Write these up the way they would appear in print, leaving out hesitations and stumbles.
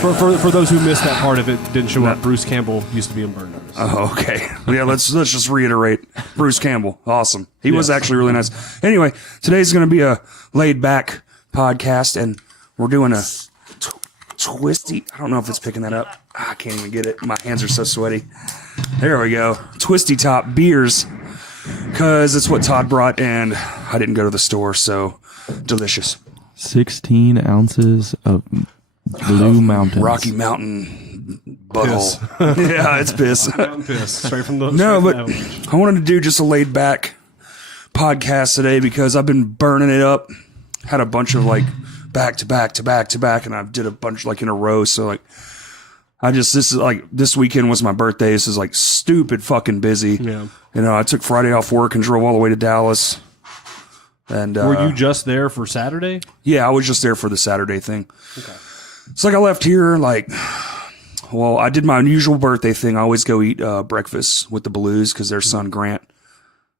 For those who missed that part of it, didn't show up, Bruce Campbell used to be in Burn Notice. Oh, okay. Yeah, let's just reiterate. Bruce Campbell, awesome. He was actually really nice. Anyway, today's going to be a laid-back podcast, and we're doing a twisty. I don't know if it's picking that up. I can't even get it. My hands are so sweaty. There we go. Twisty Top beers, because it's what Todd brought, and I didn't go to the store, so delicious. 16 ounces of Blue Mountains. Rocky Mountain butthole. Yeah, it's piss. Mountain piss. Straight from the I wanted to do just a laid back podcast today because I've been burning it up. Had a bunch of like back to back to back to back, and I did a bunch like in a row. So like, this weekend was my birthday. This is like stupid fucking busy. Yeah. You know, I took Friday off work and drove all the way to Dallas. And were you just there for Saturday? Yeah, I was just there for the Saturday thing. Okay. It's like I left here I did my unusual birthday thing. I always go eat breakfast with the Blues because their son Grant,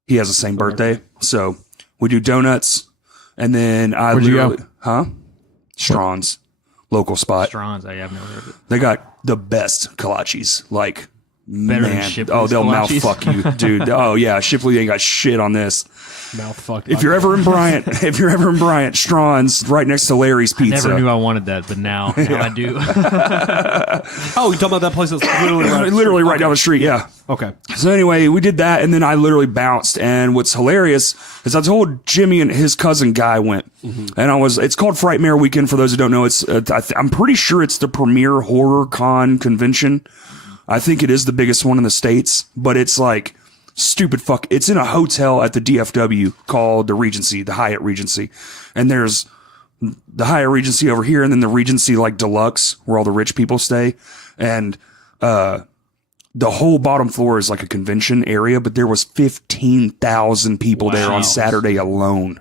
he has the same birthday. So we do donuts, and then Where'd you go? Strawn's, local spot. Strawn's, I have never heard of it. They got the best kolaches. Like, better than Shipley's they'll kolaches? mouth fuck you, dude. Oh yeah, Shipley ain't got shit on this. Mouth fuck. If you're ever in Bryant, Strawn's right next to Larry's Pizza. I never knew I wanted that, but now I do. Oh, you talking about that place that's literally right down the street? Yeah. Okay. So anyway, we did that, and then I literally bounced. And what's hilarious is I told Jimmy and his cousin Guy went, and it's called Frightmare Weekend. For those who don't know, I'm pretty sure it's the premier horror con convention. I think it is the biggest one in the States, but it's like stupid fuck. It's in a hotel at the DFW called the Regency, the Hyatt Regency. And there's the Hyatt Regency over here, and then the Regency like Deluxe where all the rich people stay. And, the whole bottom floor is like a convention area, but there was 15,000 people there on Saturday alone.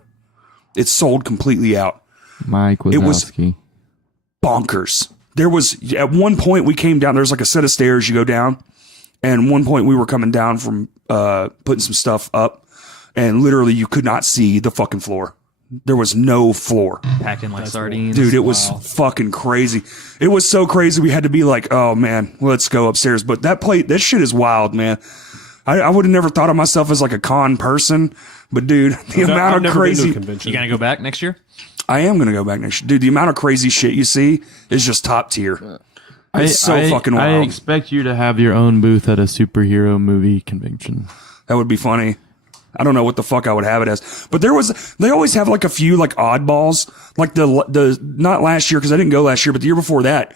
It sold completely out. Mike Wazowski. It was bonkers. There was, at one point we came down, there's like a set of stairs you go down. And one point we were coming down from, putting some stuff up, and literally you could not see the fucking floor. There was no floor. Packing like sardines. Dude, it was fucking crazy. It was so crazy. We had to be like, oh man, let's go upstairs. But that shit is wild, man. I would have never thought of myself as like a con person, but dude, the amount of crazy. You gonna go back next year? I am gonna go back next year. Dude, the amount of crazy shit you see is just top tier. It's so fucking wild. I expect you to have your own booth at a superhero movie convention. That would be funny. I don't know what the fuck I would have it as, but they always have like a few like oddballs, like the not last year, cause I didn't go last year, but the year before that,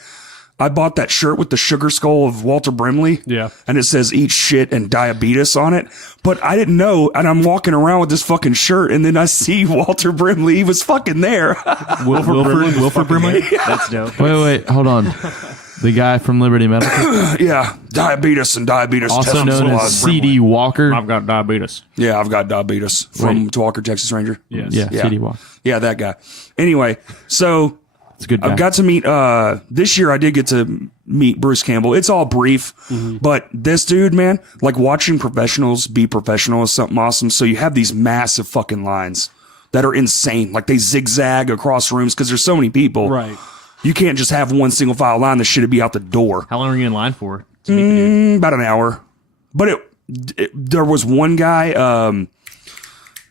I bought that shirt with the sugar skull of Walter Brimley. Yeah. And it says eat shit and diabetes on it. But I didn't know. And I'm walking around with this fucking shirt, and then I see Walter Brimley. He was fucking there. Wilford Brimley? Yeah. That's dope. Wait, hold on. The guy from Liberty Medical? Yeah. Diabetes. Also known as C.D. Walker. I've got diabetes. Yeah, I've got diabetes from Walker, Texas Ranger. Yes. Yeah, C.D. Walker. Yeah, that guy. Anyway, so it's a good guy. I've got to meet, this year I did get to meet Bruce Campbell. It's all brief, but this dude, man, like watching professionals be professional is something awesome. So you have these massive fucking lines that are insane. Like they zigzag across rooms because there's so many people. Right. You can't just have one single file line. This shit'd be out the door. How long were you in line for? About an hour. But there was one guy,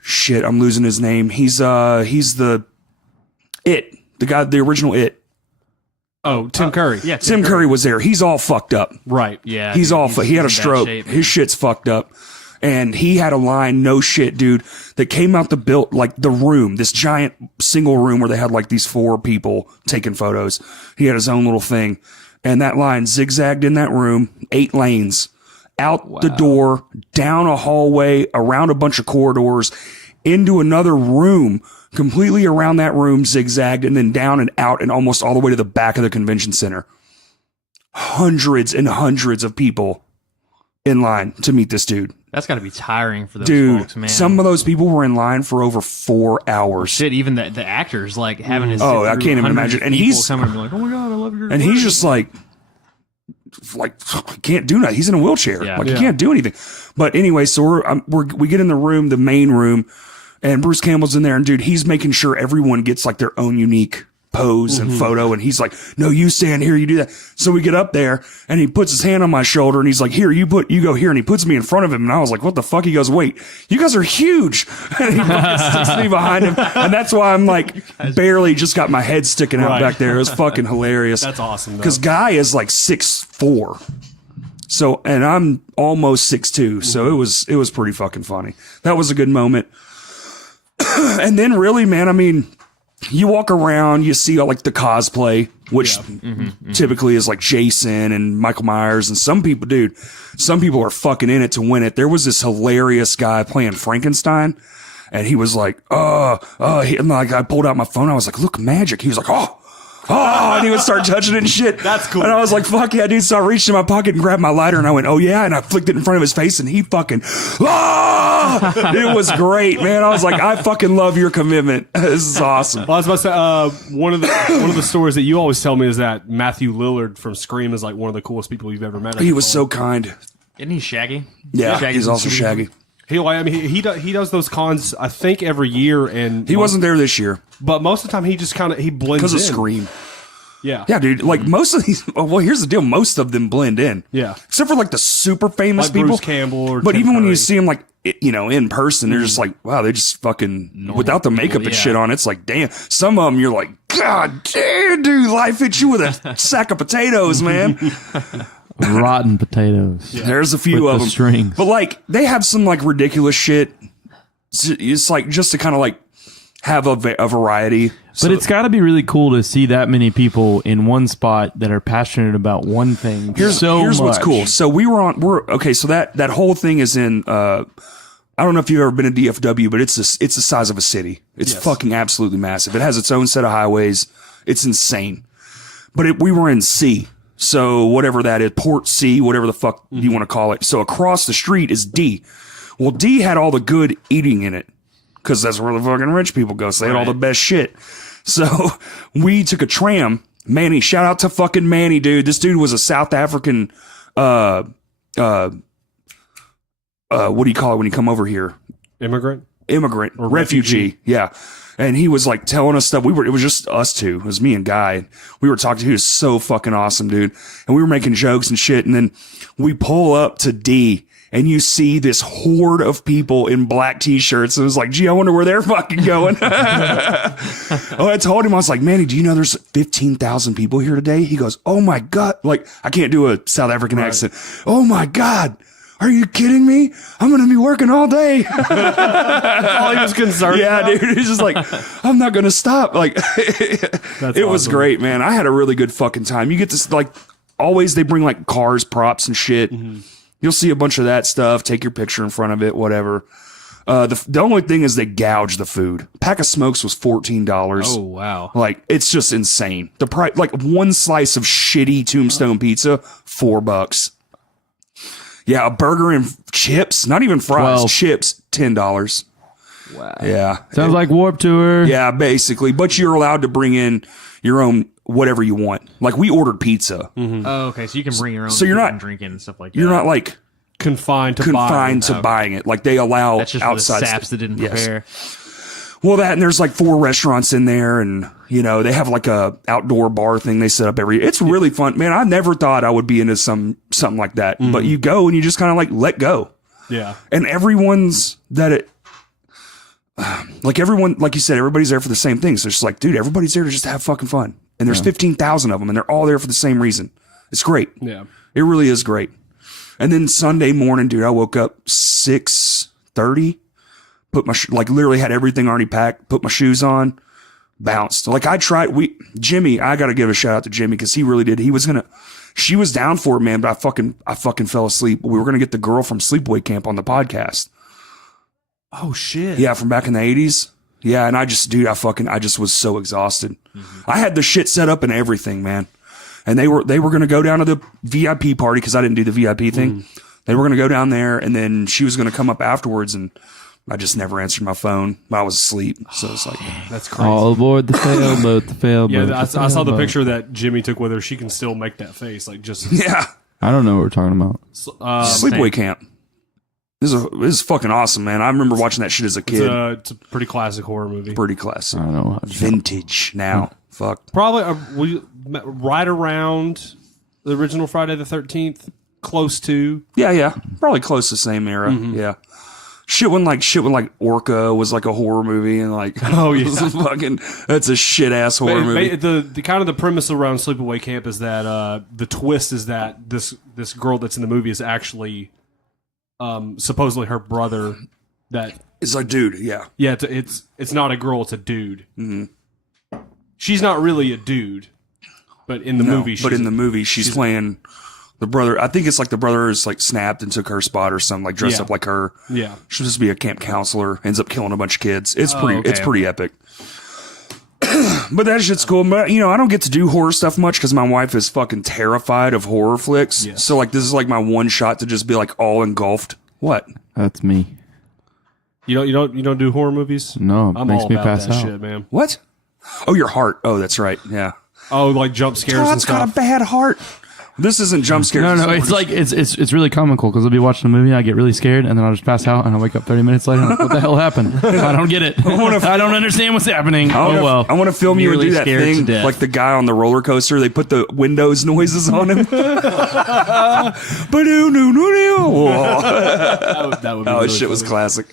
shit, I'm losing his name. He's the guy, the original It. Oh, Tim Curry. Yeah, Tim Curry was there. He's all fucked up. Right. Yeah. He had a stroke. His shit's fucked up. And he had a line, no shit, dude, that came out the room, this giant single room where they had like these 4 people taking photos. He had his own little thing. And that line zigzagged in that room, 8 lanes, out the door, down a hallway, around a bunch of corridors, into another room, completely around that room, zigzagged, and then down and out and almost all the way to the back of the convention center. Hundreds and hundreds of people in line to meet this dude. That's got to be tiring for those folks, man. Some of those people were in line for over 4 hours. Shit, even the actors like having his. Oh, I can't even imagine. And he's coming and be like, "Oh my god, I love your." And he's just like he can't do nothing. He's in a wheelchair. Yeah. He can't do anything. But anyway, so we get in the room, the main room, and Bruce Campbell's in there, and dude, he's making sure everyone gets like their own unique pose and photo. And he's like, no, you stand here, you do that. So we get up there and he puts his hand on my shoulder and he's like, here, you go here. And he puts me in front of him. And I was like, what the fuck? He goes, wait, you guys are huge. And he fucking sticks me behind him. And that's why I'm like, barely just got my head sticking out back there. It was fucking hilarious. That's awesome. Because Guy is like 6'4". So, and I'm almost 6'2". So it was pretty fucking funny. That was a good moment. And then really, man, I mean, you walk around, you see like the cosplay, which typically is like Jason and Michael Myers. And some people are fucking in it to win it. There was this hilarious guy playing Frankenstein. And he was like, and like I pulled out my phone. I was like, look, magic. He was like, oh, and he would start touching it and shit. That's cool. And I was like, fuck yeah, dude. So I reached in my pocket and grabbed my lighter and I went, oh yeah. And I flicked it in front of his face and he fucking, it was great, man. I was like, I fucking love your commitment. This is awesome. Well, I was about to say, one of the stories that you always tell me is that Matthew Lillard from Scream is like one of the coolest people you've ever met. He was so kind. Isn't he Shaggy? Yeah, he's also Shaggy. He does those cons, I think, every year, and he wasn't there this year, but most of the time he just kind of blends in because of Scream. Yeah, dude. Like most of these. Well, here's the deal: most of them blend in. Yeah, except for like the super famous like people, Bruce Campbell. Or but Tim even when Curry. you see them, like in person, they're just like, wow, they just fucking without the makeup and shit on. It's like, damn. Some of them, you're like, God damn, dude, life hits you with a sack of potatoes, man. Rotten potatoes. Yeah. There's a few with of the them. strings. But like they have some like ridiculous shit. It's like just to kind of like have a variety. But it's got to be really cool to see that many people in one spot that are passionate about one thing. Here's what's cool. So so that whole thing is in I don't know if you've ever been to DFW, but it's the size of a city. It's fucking absolutely massive. It has its own set of highways. It's insane. But we were in C. So whatever that is, Port C, whatever the fuck you want to call it. So across the street is D. Well, D had all the good eating in it because that's where the fucking rich people go. So they had all the best shit. So we took a tram. Manny, shout out to fucking Manny, dude. This dude was a South African, what do you call it when you come over here? immigrant Or refugee. Yeah. And he was like telling us stuff. It was just us two. It was me and Guy. We were talking to him. He was so fucking awesome, dude. And we were making jokes and shit. And then we pull up to D and you see this horde of people in black t-shirts. And it was like, gee, I wonder where they're fucking going. I told him, I was like, Manny, do you know there's 15,000 people here today? He goes, oh my God. Like, I can't do a South African accent. Oh my God. Are you kidding me? I'm going to be working all day. That's all he was concerned about. Dude. He's just like, I'm not going to stop. Like, it was great, man. I had a really good fucking time. You get this, like, always they bring like cars, props and shit. You'll see a bunch of that stuff. Take your picture in front of it, whatever. The only thing is they gouge the food. Pack of smokes was $14. Oh, wow. Like, it's just insane. The price, like one slice of shitty Tombstone pizza, $4. Yeah, a burger and chips, not even fries, 12. chips, $10. Wow. Yeah. Sounds like Warp Tour. Yeah, basically. But you're allowed to bring in your own whatever you want. Like, we ordered pizza. Oh, okay. So you can bring your own So you're food not- and drinking and stuff like that. You're not like confined to buying it. Like, they allow That's just outside for the saps that didn't Yes. prepare. Well, that, and there's like 4 restaurants in there, and you know they have like a outdoor bar thing they set up it's really fun, man. I never thought I would be into something like that, but you go and you just kind of like let go. Yeah. And everyone's like you said, everybody's there for the same thing. So it's just like, dude, everybody's there to just have fucking fun, and there's 15,000 of them, and they're all there for the same reason. It's great. Yeah. It really is great. And then Sunday morning, dude, I woke up 6:30. Put my literally had everything already packed. Put my shoes on, bounced. Like I tried. Jimmy, I got to give a shout out to Jimmy because he really did. She was down for it, man. But I fucking fell asleep. We were gonna get the girl from Sleepaway Camp on the podcast. Oh shit. Yeah, from back in the 80s. Yeah, and I just was so exhausted. I had the shit set up and everything, man. And they were gonna go down to the VIP party because I didn't do the VIP thing. They were gonna go down there, and then she was gonna come up afterwards and. I just never answered my phone. I was asleep. So it's like, That's crazy. All aboard the failboat, the failboat. Yeah, I saw the failboat. picture that Jimmy took with her. She can still make that face, like just yeah, I don't know what we're talking about. Sleepaway Camp. This is fucking awesome, man. I remember watching that shit as a kid. It's a pretty classic horror movie. Pretty classic. I don't know. Vintage now. Fuck. Probably right around the original Friday the 13th, close to. Yeah. Probably close to the same era. Mm-hmm. Yeah. Shit when like Orca was like a horror movie and like Oh, yeah. that's a shit ass horror movie. The kind of the premise around Sleepaway Camp is that the twist is that this girl that's in the movie is actually supposedly her brother. That It's like, dude, yeah. it's not a girl, it's a dude. Mm-hmm. She's not really a dude, but in the movie, she's playing the brother. I think it's like the brother is like snapped and took her spot or something, like dressed Yeah. up like her. Yeah. She's supposed to be a camp counselor, ends up killing a bunch of kids. It's okay. pretty epic. But that shit's cool. But, I don't get to do horror stuff much because my wife is fucking terrified of horror flicks. Yes. So like this is like my one shot to just be like all engulfed. What? That's me. You don't do horror movies? No, it I'm makes all me about pass that out. shit, man. What? Oh, your heart. Oh, that's right. Yeah. Oh, like jump scares and Todd's got stuff. a bad heart. This isn't jump scares. No, it's like it's really comical because I'll be watching a movie, I get really scared, and then I'll just pass out, and I'll wake up 30 minutes later. And I'm like, what the hell happened? I don't get it. I don't understand what's happening. Well. I want to film you and Nearly do that scared to thing death. like the guy on the roller coaster. They put the Windows noises on him. That would be Oh, really this shit was funny. classic.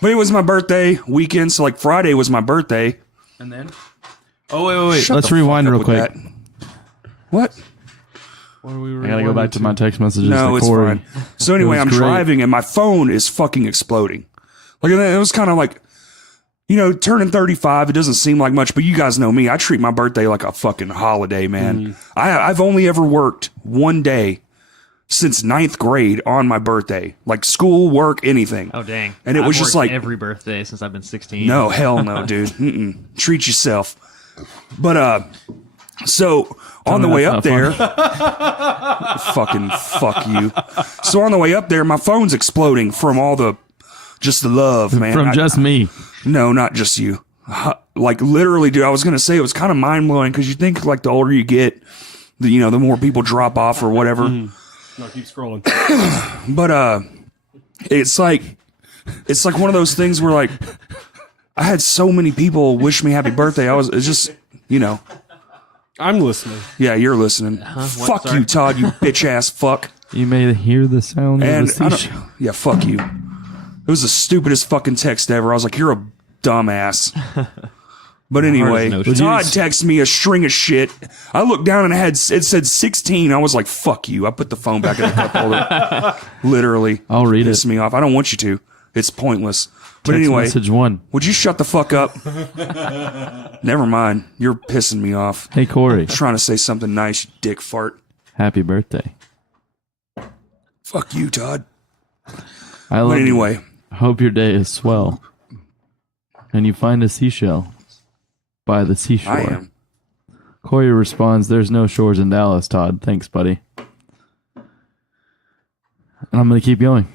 But it was my birthday weekend, so like Friday was my birthday. And then? Oh, wait. Shut Let's the rewind fuck real up quick. with that. What? I gotta go back to my text messages No, to it's Corey. fine. So anyway, It was I'm great. driving and my phone is fucking exploding. Like it was kind of like, turning 35. It doesn't seem like much, but you guys know me. I treat my birthday like a fucking holiday, man. I've only ever worked one day since 9th grade on my birthday, like school, work, anything. Oh dang! And it I've was just worked like every birthday since I've been 16. No, hell no, dude. Treat yourself. But so on the me way that's up not there, fucking fuck you. So on the way up there, my phone's exploding from all the love, man. From just me. No, not just you. Like literally, dude. I was gonna say it was kind of mind blowing because you think like the older you get, the more people drop off or whatever. No, keep scrolling. But it's like one of those things where like I had so many people wish me happy birthday. It's just I'm listening. yeah, you're listening. Fuck Sorry. you, Todd, you bitch ass fuck. You may hear the sound And of the seashell. yeah, fuck you. It was the stupidest fucking text ever. I was like, you're a dumbass. But anyway, no shit. Todd texted me a string of shit. I looked down and it said 16. I was like, fuck you. I put the phone back in the cup holder. Literally. I'll read Pissed it. me off. I don't want you to. It's pointless. But Text anyway, message 1. would you shut the fuck up? Never mind. You're pissing me off. Hey, Corey. Trying to say something nice, you dick fart. Happy birthday. Fuck you, Todd. I love But you. anyway, Hope your day is swell. And you find a seashell by the seashore. I am. Corey responds, there's no shores in Dallas, Todd. Thanks, buddy. And I'm going to keep going,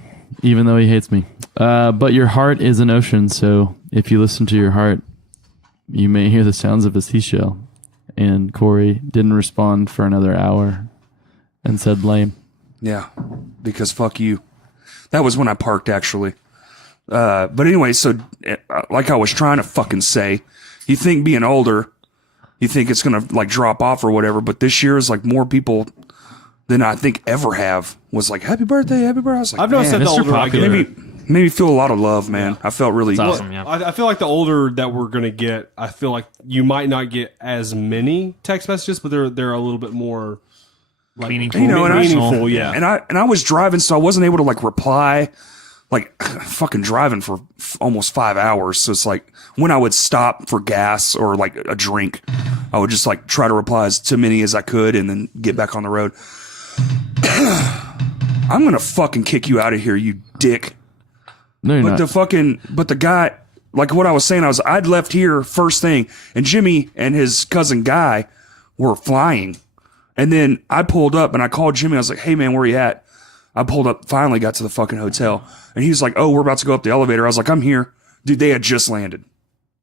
even though he hates me. But your heart is an ocean, so if you listen to your heart, you may hear the sounds of a seashell. And Corey didn't respond for another hour and said lame. Yeah, because fuck you. That was when I parked, actually. But anyway, so like I was trying to fucking say, you think being older, you think it's gonna like drop off or whatever. But this year is like more people than I think ever have was like happy birthday, happy birthday. I was like, I've noticed that man, the Mr. older I get, Popular. made me feel a lot of love, man. I felt really It's awesome. Yeah. I feel like the older that we're gonna get, I feel like you might not get as many text messages, but they're a little bit more like Meaningful. and I- meaningful. Yeah. And I was driving, so I wasn't able to like reply. Like fucking driving for almost 5 hours. So it's like when I would stop for gas or like a drink, I would just like try to reply as to many as I could and then get back on the road. I'm gonna fucking kick you out of here, you dick. No, you're But not. the guy, like what I was saying, I'd left here first thing, and Jimmy and his cousin Guy were flying. And then I pulled up and I called Jimmy. I was like, hey man, where you at? I pulled up, finally got to the fucking hotel. And he was like, oh, we're about to go up the elevator. I was like, I'm here. Dude, they had just landed.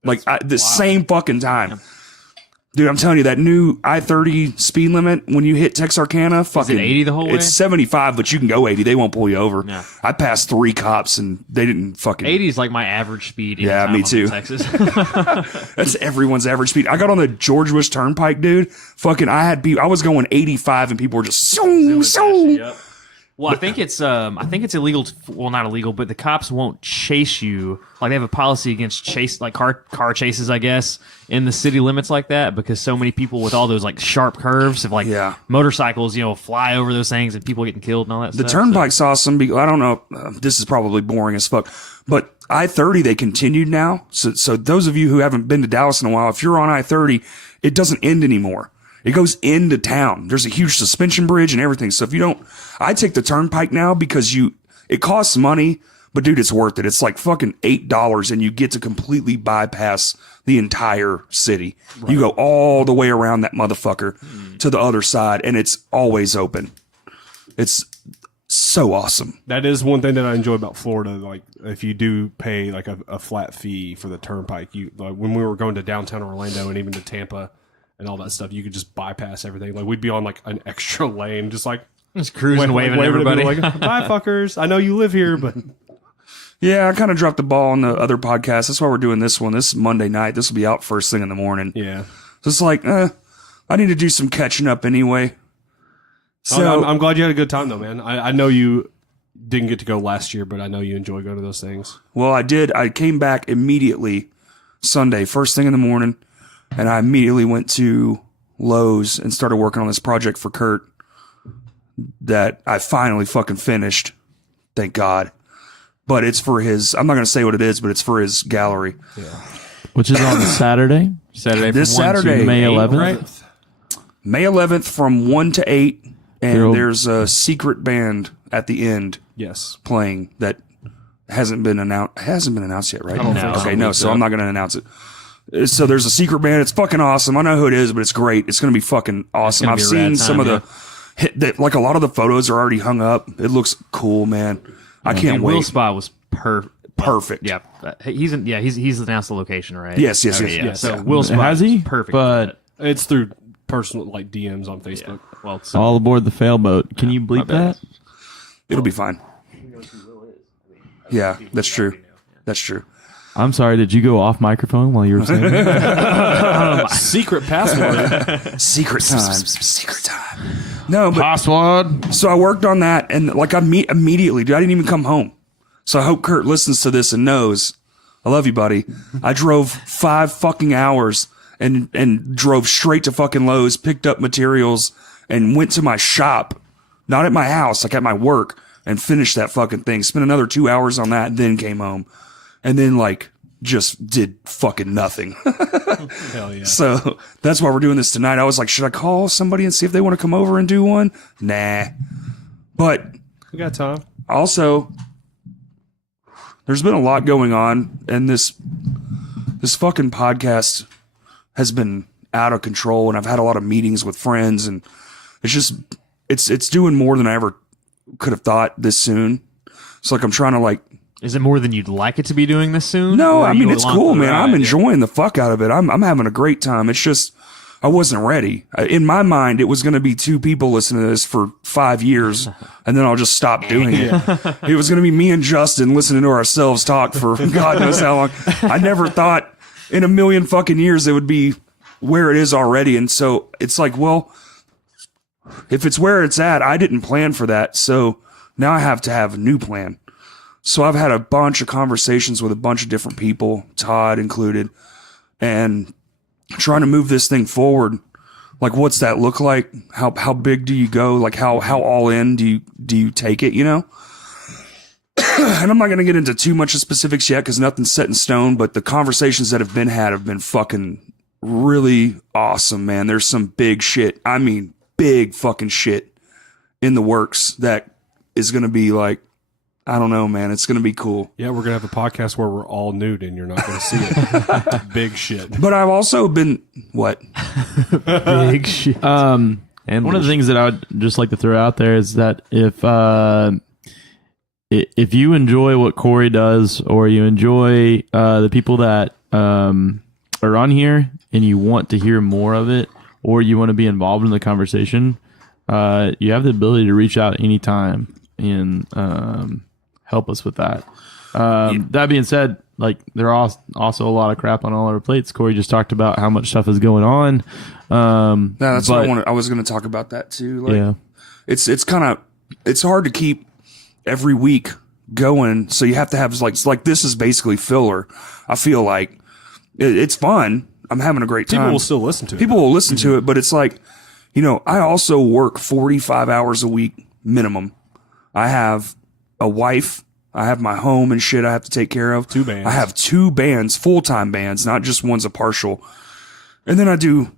Like the same fucking time. Dude, I'm telling you, that new I-30 speed limit, when you hit Texarkana, fucking... 80 the whole way? It's 75, but you can go 80. They won't pull you over. Yeah. I passed 3 cops, and they didn't fucking... 80 is like my average speed. Yeah, anytime me I'm too. in Texas. That's everyone's average speed. I got on the George Bush Turnpike, dude. Fucking, I was going 85, and people were just... So. Well, I think it's illegal. Well, not illegal, but the cops won't chase you. Like they have a policy against car chases, I guess, in the city limits like that, because so many people with all those like sharp curves have motorcycles, fly over those things and people getting killed and all that The stuff. Turnpike's awesome. I don't know. This is probably boring as fuck, but I-30 they continued now. So those of you who haven't been to Dallas in a while, if you're on I-30, it doesn't end anymore. It goes into town. There's a huge suspension bridge and everything. So if you don't, I take the Turnpike now because it costs money, but dude, it's worth it. It's like fucking $8 and you get to completely bypass the entire city. Right. You go all the way around that motherfucker to the other side and it's always open. It's so awesome. That is one thing that I enjoy about Florida. Like if you do pay like a flat fee for the Turnpike, when we were going to downtown Orlando and even to Tampa, and all that stuff, you could just bypass everything. Like we'd be on like an extra lane, just cruising, waving at everybody. Like, bye, fuckers. I know you live here, but yeah, I kind of dropped the ball on the other podcast. That's why we're doing this one. This is Monday night. This will be out first thing in the morning. Yeah, so it's like, I need to do some catching up anyway. So I'm glad you had a good time though, man. I know you didn't get to go last year, but I know you enjoy going to those things. Well, I did. I came back immediately Sunday, first thing in the morning. And I immediately went to Lowe's and started working on this project for Kurt that I finally fucking finished. Thank God. But it's for I'm not going to say what it is, but it's for his gallery. Yeah. Which is on Saturday? This Saturday. May 11th? Right? May 11th from 1 to 8. And there's a secret band at the end. Yes. Playing that hasn't been announced yet, right? No. So I'm not going to announce it. So there's a secret band. It's fucking awesome. I know who it is, but it's great. It's going to be fucking awesome. I've seen some of like a lot of the photos are already hung up. It looks cool, man. I can't wait. Will's spot was perfect. Yeah. He's announced the location, right? Yes. So Will's spot has he? perfect. But it's through personal like DMs on Facebook. Yeah. Well, all aboard the failboat. Can you bleep that? It'll be fine. Yeah, that's true. That's true. I'm sorry, did you go off microphone while you were saying that? Secret password. Secret time. No, but Password. so I worked on that and like immediately, dude, I didn't even come home. So I hope Kurt listens to this and knows. I love you, buddy. I drove 5 fucking hours and drove straight to fucking Lowe's, picked up materials and went to my shop, not at my house, like at my work, and finished that fucking thing. Spent another 2 hours on that and then came home. And then, like, just did fucking nothing. Hell yeah. So that's why we're doing this tonight. I was like, should I call somebody and see if they want to come over and do one? Nah. But We got time. also, there's been a lot going on, and this fucking podcast has been out of control, and I've had a lot of meetings with friends, and it's doing more than I ever could have thought this soon. It's like I'm trying to like. Is it more than you'd like it to be doing this soon? No, Or I are mean you it's along cool, for the man. ride? I'm Yeah. enjoying the fuck out of it. I'm having a great time. It's just I wasn't ready. In my mind, it was going to be 2 people listening to this for 5 years, and then I'll just stop doing it. It was going to be me and Justin listening to ourselves talk for God knows how long. I never thought in a million fucking years it would be where it is already. And so it's like, well, if it's where it's at, I didn't plan for that. So now I have to have a new plan. So I've had a bunch of conversations with a bunch of different people, Todd included, and trying to move this thing forward. Like, what's that look like? How big do you go? Like, how all in do you take it? You know. And I'm not going to get into too much of specifics yet because nothing's set in stone. But the conversations that have been had have been fucking really awesome, man. There's some big shit. I mean, big fucking shit in the works that is going to be like. I don't know, man. It's going to be cool. Yeah, we're going to have a podcast where we're all nude and you're not going to see it. Big shit. But I've also been, what? Big shit. And one of the things that I would just like to throw out there is that if you enjoy what Corey does, or you enjoy the people that are are on here and you want to hear more of it, or you want to be involved in the conversation, you have the ability to reach out anytime and help us with that. That being said, like there are also a lot of crap on all our plates. Corey just talked about how much stuff is going on. That's what I was going to talk about that too. Like, Yeah. it's hard to keep every week going. So you have to have like this is basically filler. I feel like it's fun. I'm having a great time. People will still listen to it. People will listen to it, but it's like, I also work 45 hours a week minimum. I have a wife. I have my home and shit I have to take care of. 2 bands. I have 2 bands, full-time bands, not just one's a partial. And then I do,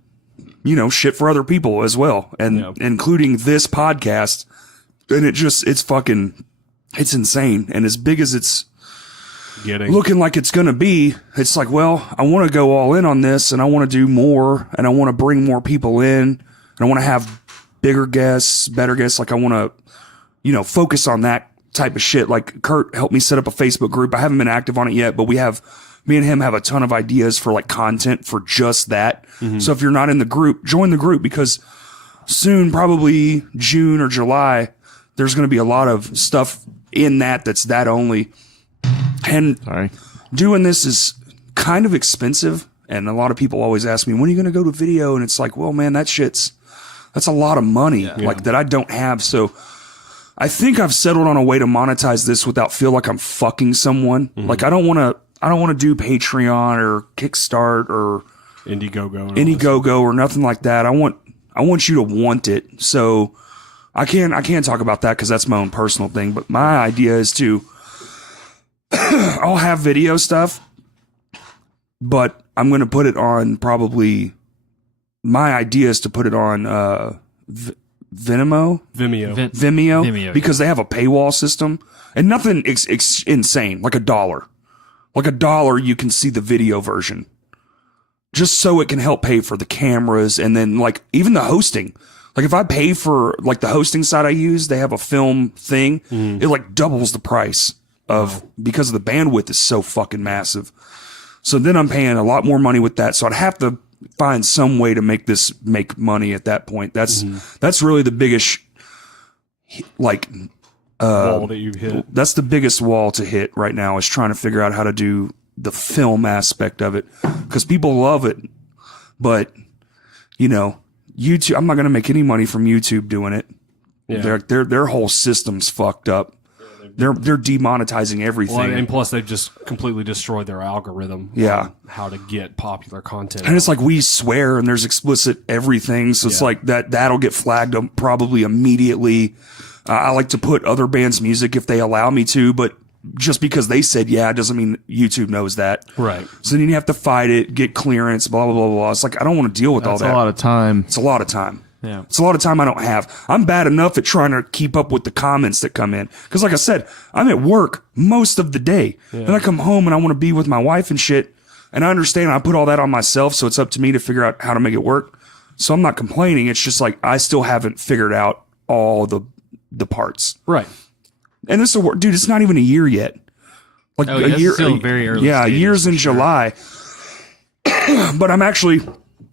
shit for other people as well. And including this podcast. And it's insane. And as big as it's looking like it's going to be, it's like, well, I want to go all in on this and I want to do more and I want to bring more people in and I want to have bigger guests, better guests. Like I want to, focus on that type of shit. Like Kurt helped me set up a Facebook group. I haven't been active on it yet, but me and him have a ton of ideas for like content for just that. So if you're not in the group, join the group because soon, probably June or July, there's going to be a lot of stuff in that's that only. And doing this is kind of expensive. And a lot of people always ask me, when are you going to go to video? And it's like, well, man, that's a lot of money like that I don't have. So I think I've settled on a way to monetize this without feel like I'm fucking someone. Like I don't want to do Patreon or Kickstart or Indiegogo or nothing like that. I want you to want it. So I can't talk about that because that's my own personal thing. But my idea is to I'll have video stuff, but I'm going to put it on probably. My idea is to put it on Vimeo because they have a paywall system and nothing insane like $1 you can see the video version just so it can help pay for the cameras and then like even the hosting. Like if I pay for like the hosting site I use, they have a film thing. It like doubles the price because the bandwidth is so fucking massive. So then I'm paying a lot more money with that. So I'd have to find some way to make money at that point. That's really the biggest wall that you've hit. That's the biggest wall to hit right now is trying to figure out how to do the film aspect of it because people love it, but YouTube. I'm not going to make any money from YouTube doing it. Yeah. Their whole system's fucked up. They're demonetizing everything. Well, and plus they've just completely destroyed their algorithm. Yeah. How to get popular content. And it's like we swear and there's explicit everything. So it's like that'll get flagged probably immediately. I like to put other bands' music if they allow me to, but just because they said doesn't mean YouTube knows that. Right. So then you have to fight it, get clearance, blah, blah, blah, blah. It's like I don't want to deal with all that. That's a lot of time. It's a lot of time. Yeah. It's a lot of time I don't have. I'm bad enough at trying to keep up with the comments that come in. Because like I said, I'm at work most of the day. Yeah. Then I come home and I want to be with my wife and shit. And I understand I put all that on myself, so it's up to me to figure out how to make it work. So I'm not complaining. It's just like I still haven't figured out all the parts. Right. And this will work. Dude, it's not even a year yet. Like a year. Still very early. Yeah, a year's in July. But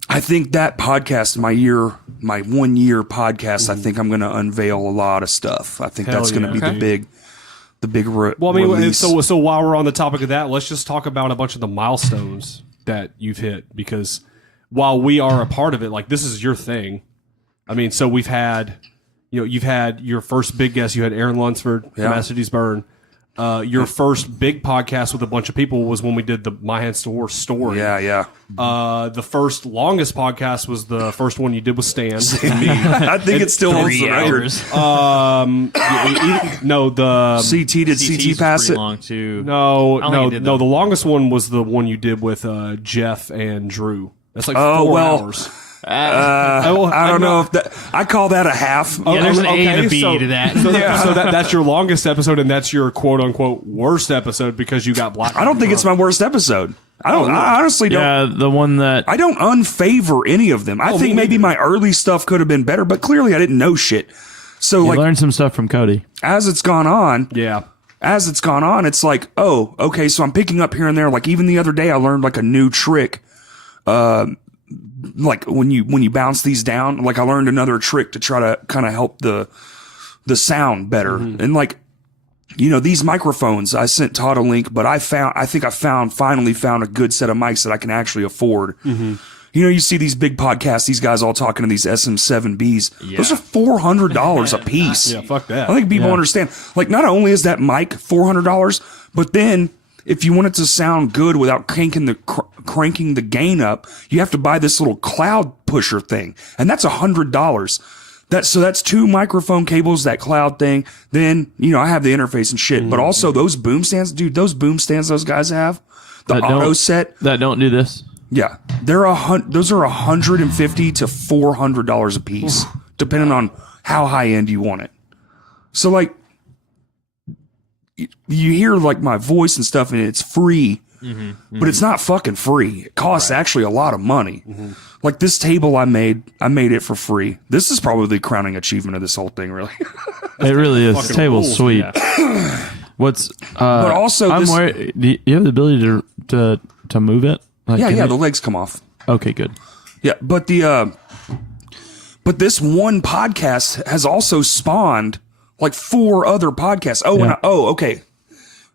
I think that podcast, my 1 year podcast, I think I'm going to unveil a lot of stuff. I think that's going to be the big release. So while we're on the topic of that, let's just talk about a bunch of the milestones that you've hit, because while we are a part of it, like this is your thing. I mean, so we've had, you've had your first big guest. You had Aaron Lunsford from Acidity's Burn. Your first big podcast with a bunch of people was when we did the My Hands to War story. Yeah. The first longest podcast was the first one you did with Stan. I think it still holds the record. No, the CT did CT pass it? Long too. No. The longest one was the one you did with Jeff and Drew. That's like 4 hours. I don't know if that. I call that a half. Yeah, there's an A and a B to that. So that's your longest episode, and that's your quote unquote worst episode because you got black. I don't think it's my worst episode. I honestly don't. Yeah, the one that I don't unfavor any of them. I think maybe my early stuff could have been better, but clearly I didn't know shit. So you learned some stuff from Cody. As it's gone on, it's like, oh, okay, so I'm picking up here and there. Like even the other day, I learned like a new trick like when you bounce these down, like I learned another trick to try to kind of help the sound better. And like, you know, these microphones, I sent Todd a link, but I think I finally found a good set of mics that I can actually afford. You know, you see these big podcasts, these guys all talking to these SM7Bs. Those are $400 a piece. Yeah, fuck that. I think people understand. Like, not only is that mic $400, but then if you want it to sound good without cranking the gain up, you have to buy this little cloud pusher thing, and that's $100. That's two microphone cables, that cloud thing. Then, you know, I have the interface and shit, but also those boom stands, dude. Those boom stands those guys have, the auto set that don't do this. Yeah, those are $150 to $400 a piece, depending on how high end you want it. So like, you hear like my voice and stuff, and it's free, but it's not fucking free. It costs actually a lot of money. Like this table I made it for free. This is probably the crowning achievement of this whole thing, really. It really is. This table's rules, sweet. Yeah. What's but also, I'm worried. Do you have the ability to move it? Like, yeah, the legs come off. Okay, good. Yeah, but but this one podcast has also spawned like 4 other podcasts.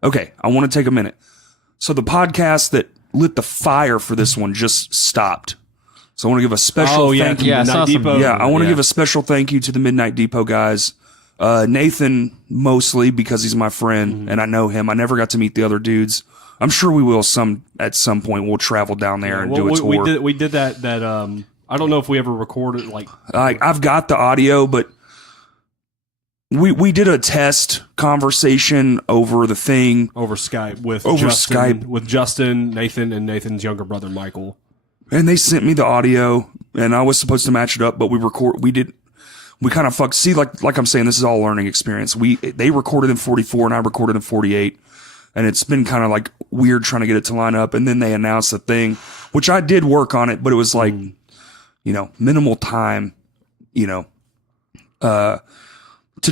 Okay. I want to take a minute. So the podcast that lit the fire for this one just stopped. So I want to give a special thank you. I saw some. I want to give a special thank you to the Midnight Depot guys. Nathan mostly because he's my friend and I know him. I never got to meet the other dudes. I'm sure we will at some point. We'll travel down there and do a tour. We did that. I don't know if we ever recorded like. I've got the audio, but we did a test conversation over the thing over Skype with Justin, Nathan, and Nathan's younger brother Michael. And they sent me the audio, and I was supposed to match it up, but we kind of fucked. See, like I'm saying, this is all a learning experience. They recorded in 44, and I recorded in 48. And it's been kind of like weird trying to get it to line up. And then they announced the thing, which I did work on it, but it was like, you know, minimal time, you know, to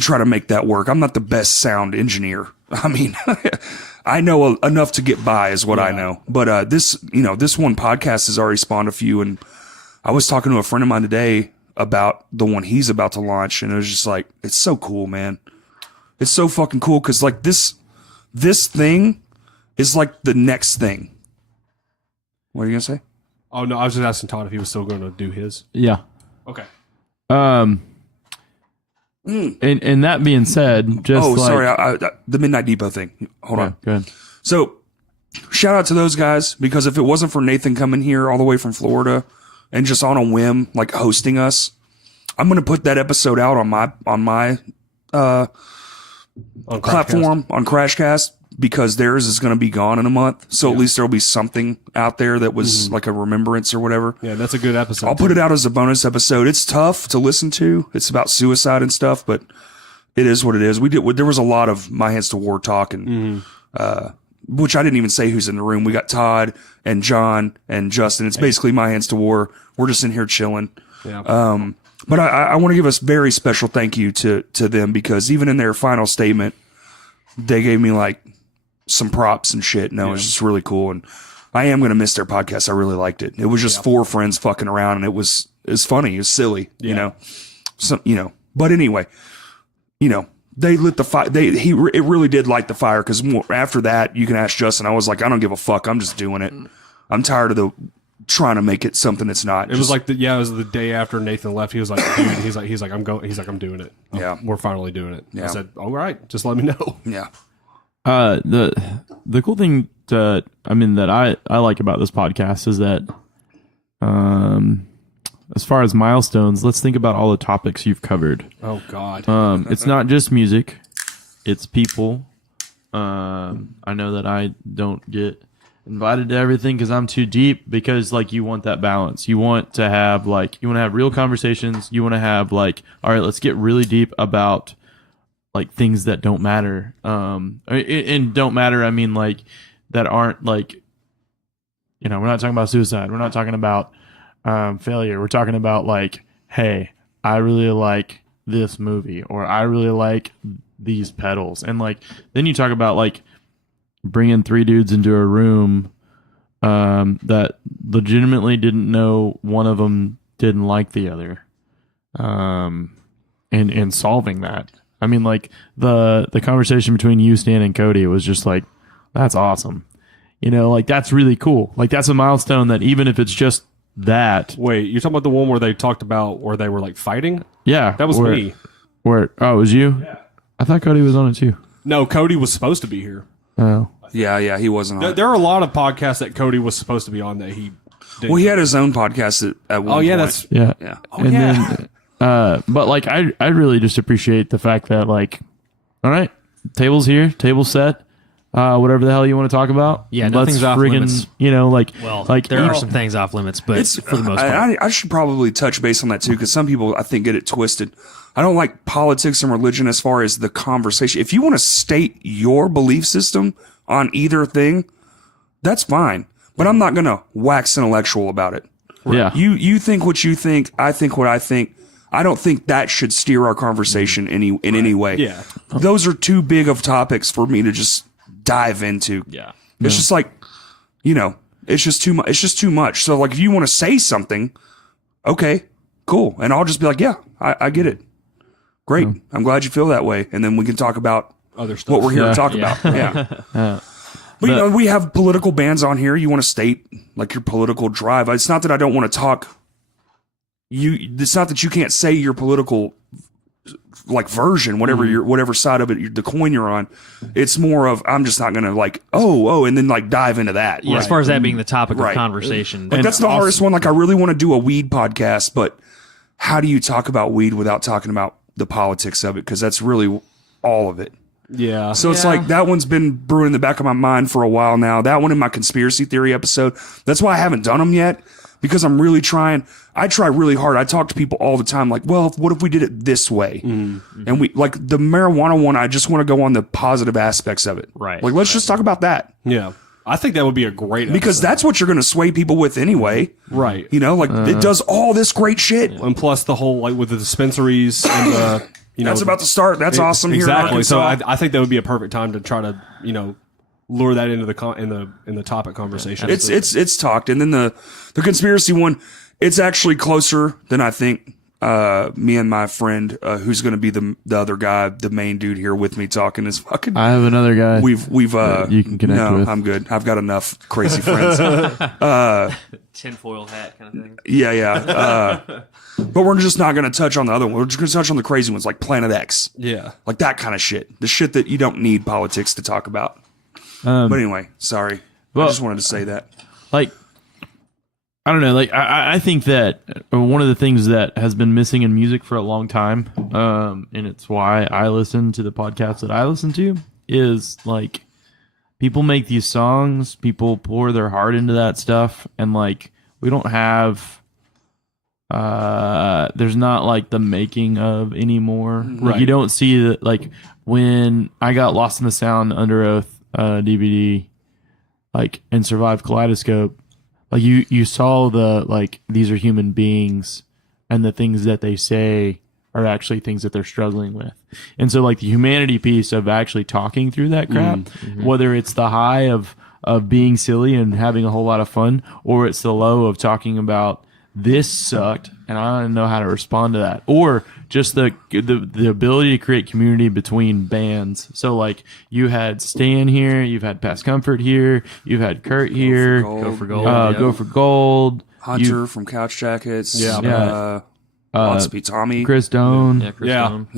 try to make that work. I'm not the best sound engineer. I mean, I know enough to get by is what I know. But this one podcast has already spawned a few. And I was talking to a friend of mine today about the one he's about to launch. And it was just like, it's so cool, man. It's so fucking cool. Cause like this thing is like the next thing. What are you gonna say? Oh no, I was just asking Todd if he was still going to do his. Yeah. Okay. And that being said, just sorry, the Midnight Depot thing. Hold on. Go ahead. So, shout out to those guys, because if it wasn't for Nathan coming here all the way from Florida and just on a whim, like hosting us, I'm gonna put that episode out on my platform on Crashcast, because theirs is going to be gone in a month. So at least there'll be something out there that was like a remembrance or whatever. Yeah, that's a good episode. I'll put it out as a bonus episode. It's tough to listen to. It's about suicide and stuff, but it is what it is. There was a lot of My Hands to War talk, and which I didn't even say who's in the room. We got Todd and John and Justin. It's basically My Hands to War. We're just in here chilling. Yeah. But I want to give a very special thank you to them, because even in their final statement, they gave me like some props and shit. No, it's just really cool. And I am going to miss their podcast. I really liked it. It was just 4 friends fucking around, and it was funny. It was silly, you know? So, you know, but anyway, you know, they lit the fire. It really did light the fire. Cause after that, you can ask Justin. I was like, I don't give a fuck. I'm just doing it. I'm tired of trying to make it something it's not. It was like it was the day after Nathan left. He was like, dude, I'm doing it. We're finally doing it. Yeah. I said, all right, just let me know. Yeah. The cool thing that I like about this podcast is that, as far as milestones, let's think about all the topics you've covered. Oh God. It's not just music, it's people. I know that I don't get invited to everything because I'm too deep, because like you want that balance. You want to have real conversations. You want to have like, all right, let's get really deep about like things that don't matter. And don't matter, I mean like that aren't like, you know, we're not talking about suicide. We're not talking about failure. We're talking about like, hey, I really like this movie, or I really like these pedals. And like, then you talk about like bringing 3 dudes into a room that legitimately didn't know one of them didn't like the other. In solving that, I mean, like the conversation between you, Stan, and Cody was just like, that's awesome. You know, like that's really cool. Like that's a milestone that even if it's just that. Wait, you're talking about the one where they talked about where they were like fighting? Yeah, That was me. Where? Oh, it was you? Yeah. I thought Cody was on it too. No, Cody was supposed to be here. Oh. Yeah, he wasn't on. There are a lot of podcasts that Cody was supposed to be on that he didn't. Well, he had his own podcast at one Oh yeah, point. Yeah. Yeah. Oh, yeah. Then, but like I really just appreciate the fact that like, all right, table's here, table's set. Whatever the hell you want to talk about. Yeah, nothing's off limits. You know, like, There are some things off limits, but for the most part. I should probably touch base on that too, because some people I think get it twisted. I don't like politics and religion as far as the conversation. If you want to state your belief system on either thing, that's fine. But I'm not going to wax intellectual about it. yeah, You think what you think. I think what I think. I don't think that should steer our conversation in any way. Yeah. Those are too big of topics for me to just dive into. Yeah. It's just like, you know, it's just too much. It's just too much. So like, if you want to say something, okay, cool. And I'll just be like, yeah, I get it. Great. I'm glad you feel that way. And then we can talk about Other stuff. what we're here to talk Yeah. about. Yeah. But you know, we have political bands on here. You want to state like your political drive. It's not that I don't want to talk. It's not that you can't say your political like version, whatever side of it, the coin you're on. It's more of I'm just not gonna like and then like dive into that. Yeah, as far as that being the topic Right. of conversation. Like that's the hardest one. Like I really want to do a weed podcast, but how do you talk about weed without talking about the politics of it? Because that's really all of it. Yeah. So it's like that one's been brewing in the back of my mind for a while now. That one in my conspiracy theory episode. That's why I haven't done them yet, because I'm really trying. I try really hard. I talk to people all the time like, well, what if we did it this way? Mm-hmm. And we like the marijuana one. I just want to go on the positive aspects of it. Right. Like, let's just talk about that. Yeah. I think that would be a great Because episode. that's what you're going to sway people with anyway. Right. You know, like it does all this great shit. And plus the whole like with the dispensaries and the That's about to start. That's awesome. Here in Exactly. So Arkansas. I think that would be a perfect time to try to lure that into in the topic conversation. It's talked, and then the conspiracy one, it's actually closer than I think. Me and my friend, who's going to be the other guy, the main dude here with me talking, is fucking. I have another guy. We've you can connect no, with. I'm good. I've got enough crazy friends. Tinfoil hat kind of thing. Yeah. But we're just not going to touch on the other one. We're just going to touch on the crazy ones like Planet X. Yeah. Like that kind of shit. The shit that you don't need politics to talk about. But anyway, sorry. I just wanted to say that. Like, I don't know. Like, I think that one of the things that has been missing in music for a long time, and it's why I listen to the podcasts that I listen to, is like people make these songs, people pour their heart into that stuff, and like we don't have. There's not like the making of anymore. Like, Right. you don't see that. Like when I got Lost in the Sound Under Oath DVD, like and Survive Kaleidoscope, like you saw the like these are human beings, and the things that they say are actually things that they're struggling with. And so like the humanity piece of actually talking through that crap, whether it's the high of being silly and having a whole lot of fun, or it's the low of talking about this sucked and I don't know how to respond to that, or just the ability to create community between bands. So like you had Stan here, you've had Past Comfort here, you've had Kurt here, Go for Gold. Go for Gold, Hunter from Couch Jackets. Yeah. Lots of Tommy. Chris Doan. Yeah, Chris Yeah. Doan.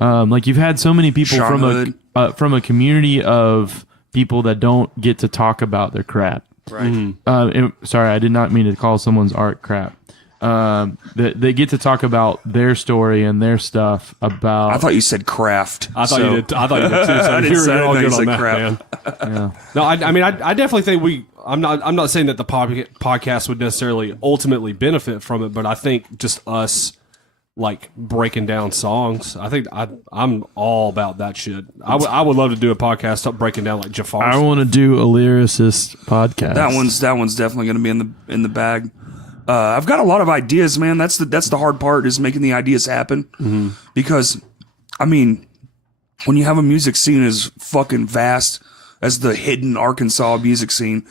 Yeah. Like you've had so many people Sean Hood. from a community of people that don't get to talk about their crap. Right. Sorry, I did not mean to call someone's art crap. They get to talk about their story and their stuff about. I thought you said craft. I thought you did. I thought you did too. So I didn't you're, say- you're I all didn't good say on that, crap. man. Yeah. No, I mean, I definitely think I'm not saying that the podcast would necessarily ultimately benefit from it, but I think just us like breaking down songs. I think I'm all about that shit. I would love to do a podcast breaking down like Jafar. I want to do a lyricist podcast. That one's definitely going to be in the bag. I've got a lot of ideas, man. That's the hard part, is making the ideas happen. Because, I mean, when you have a music scene as fucking vast as the hidden Arkansas music scene,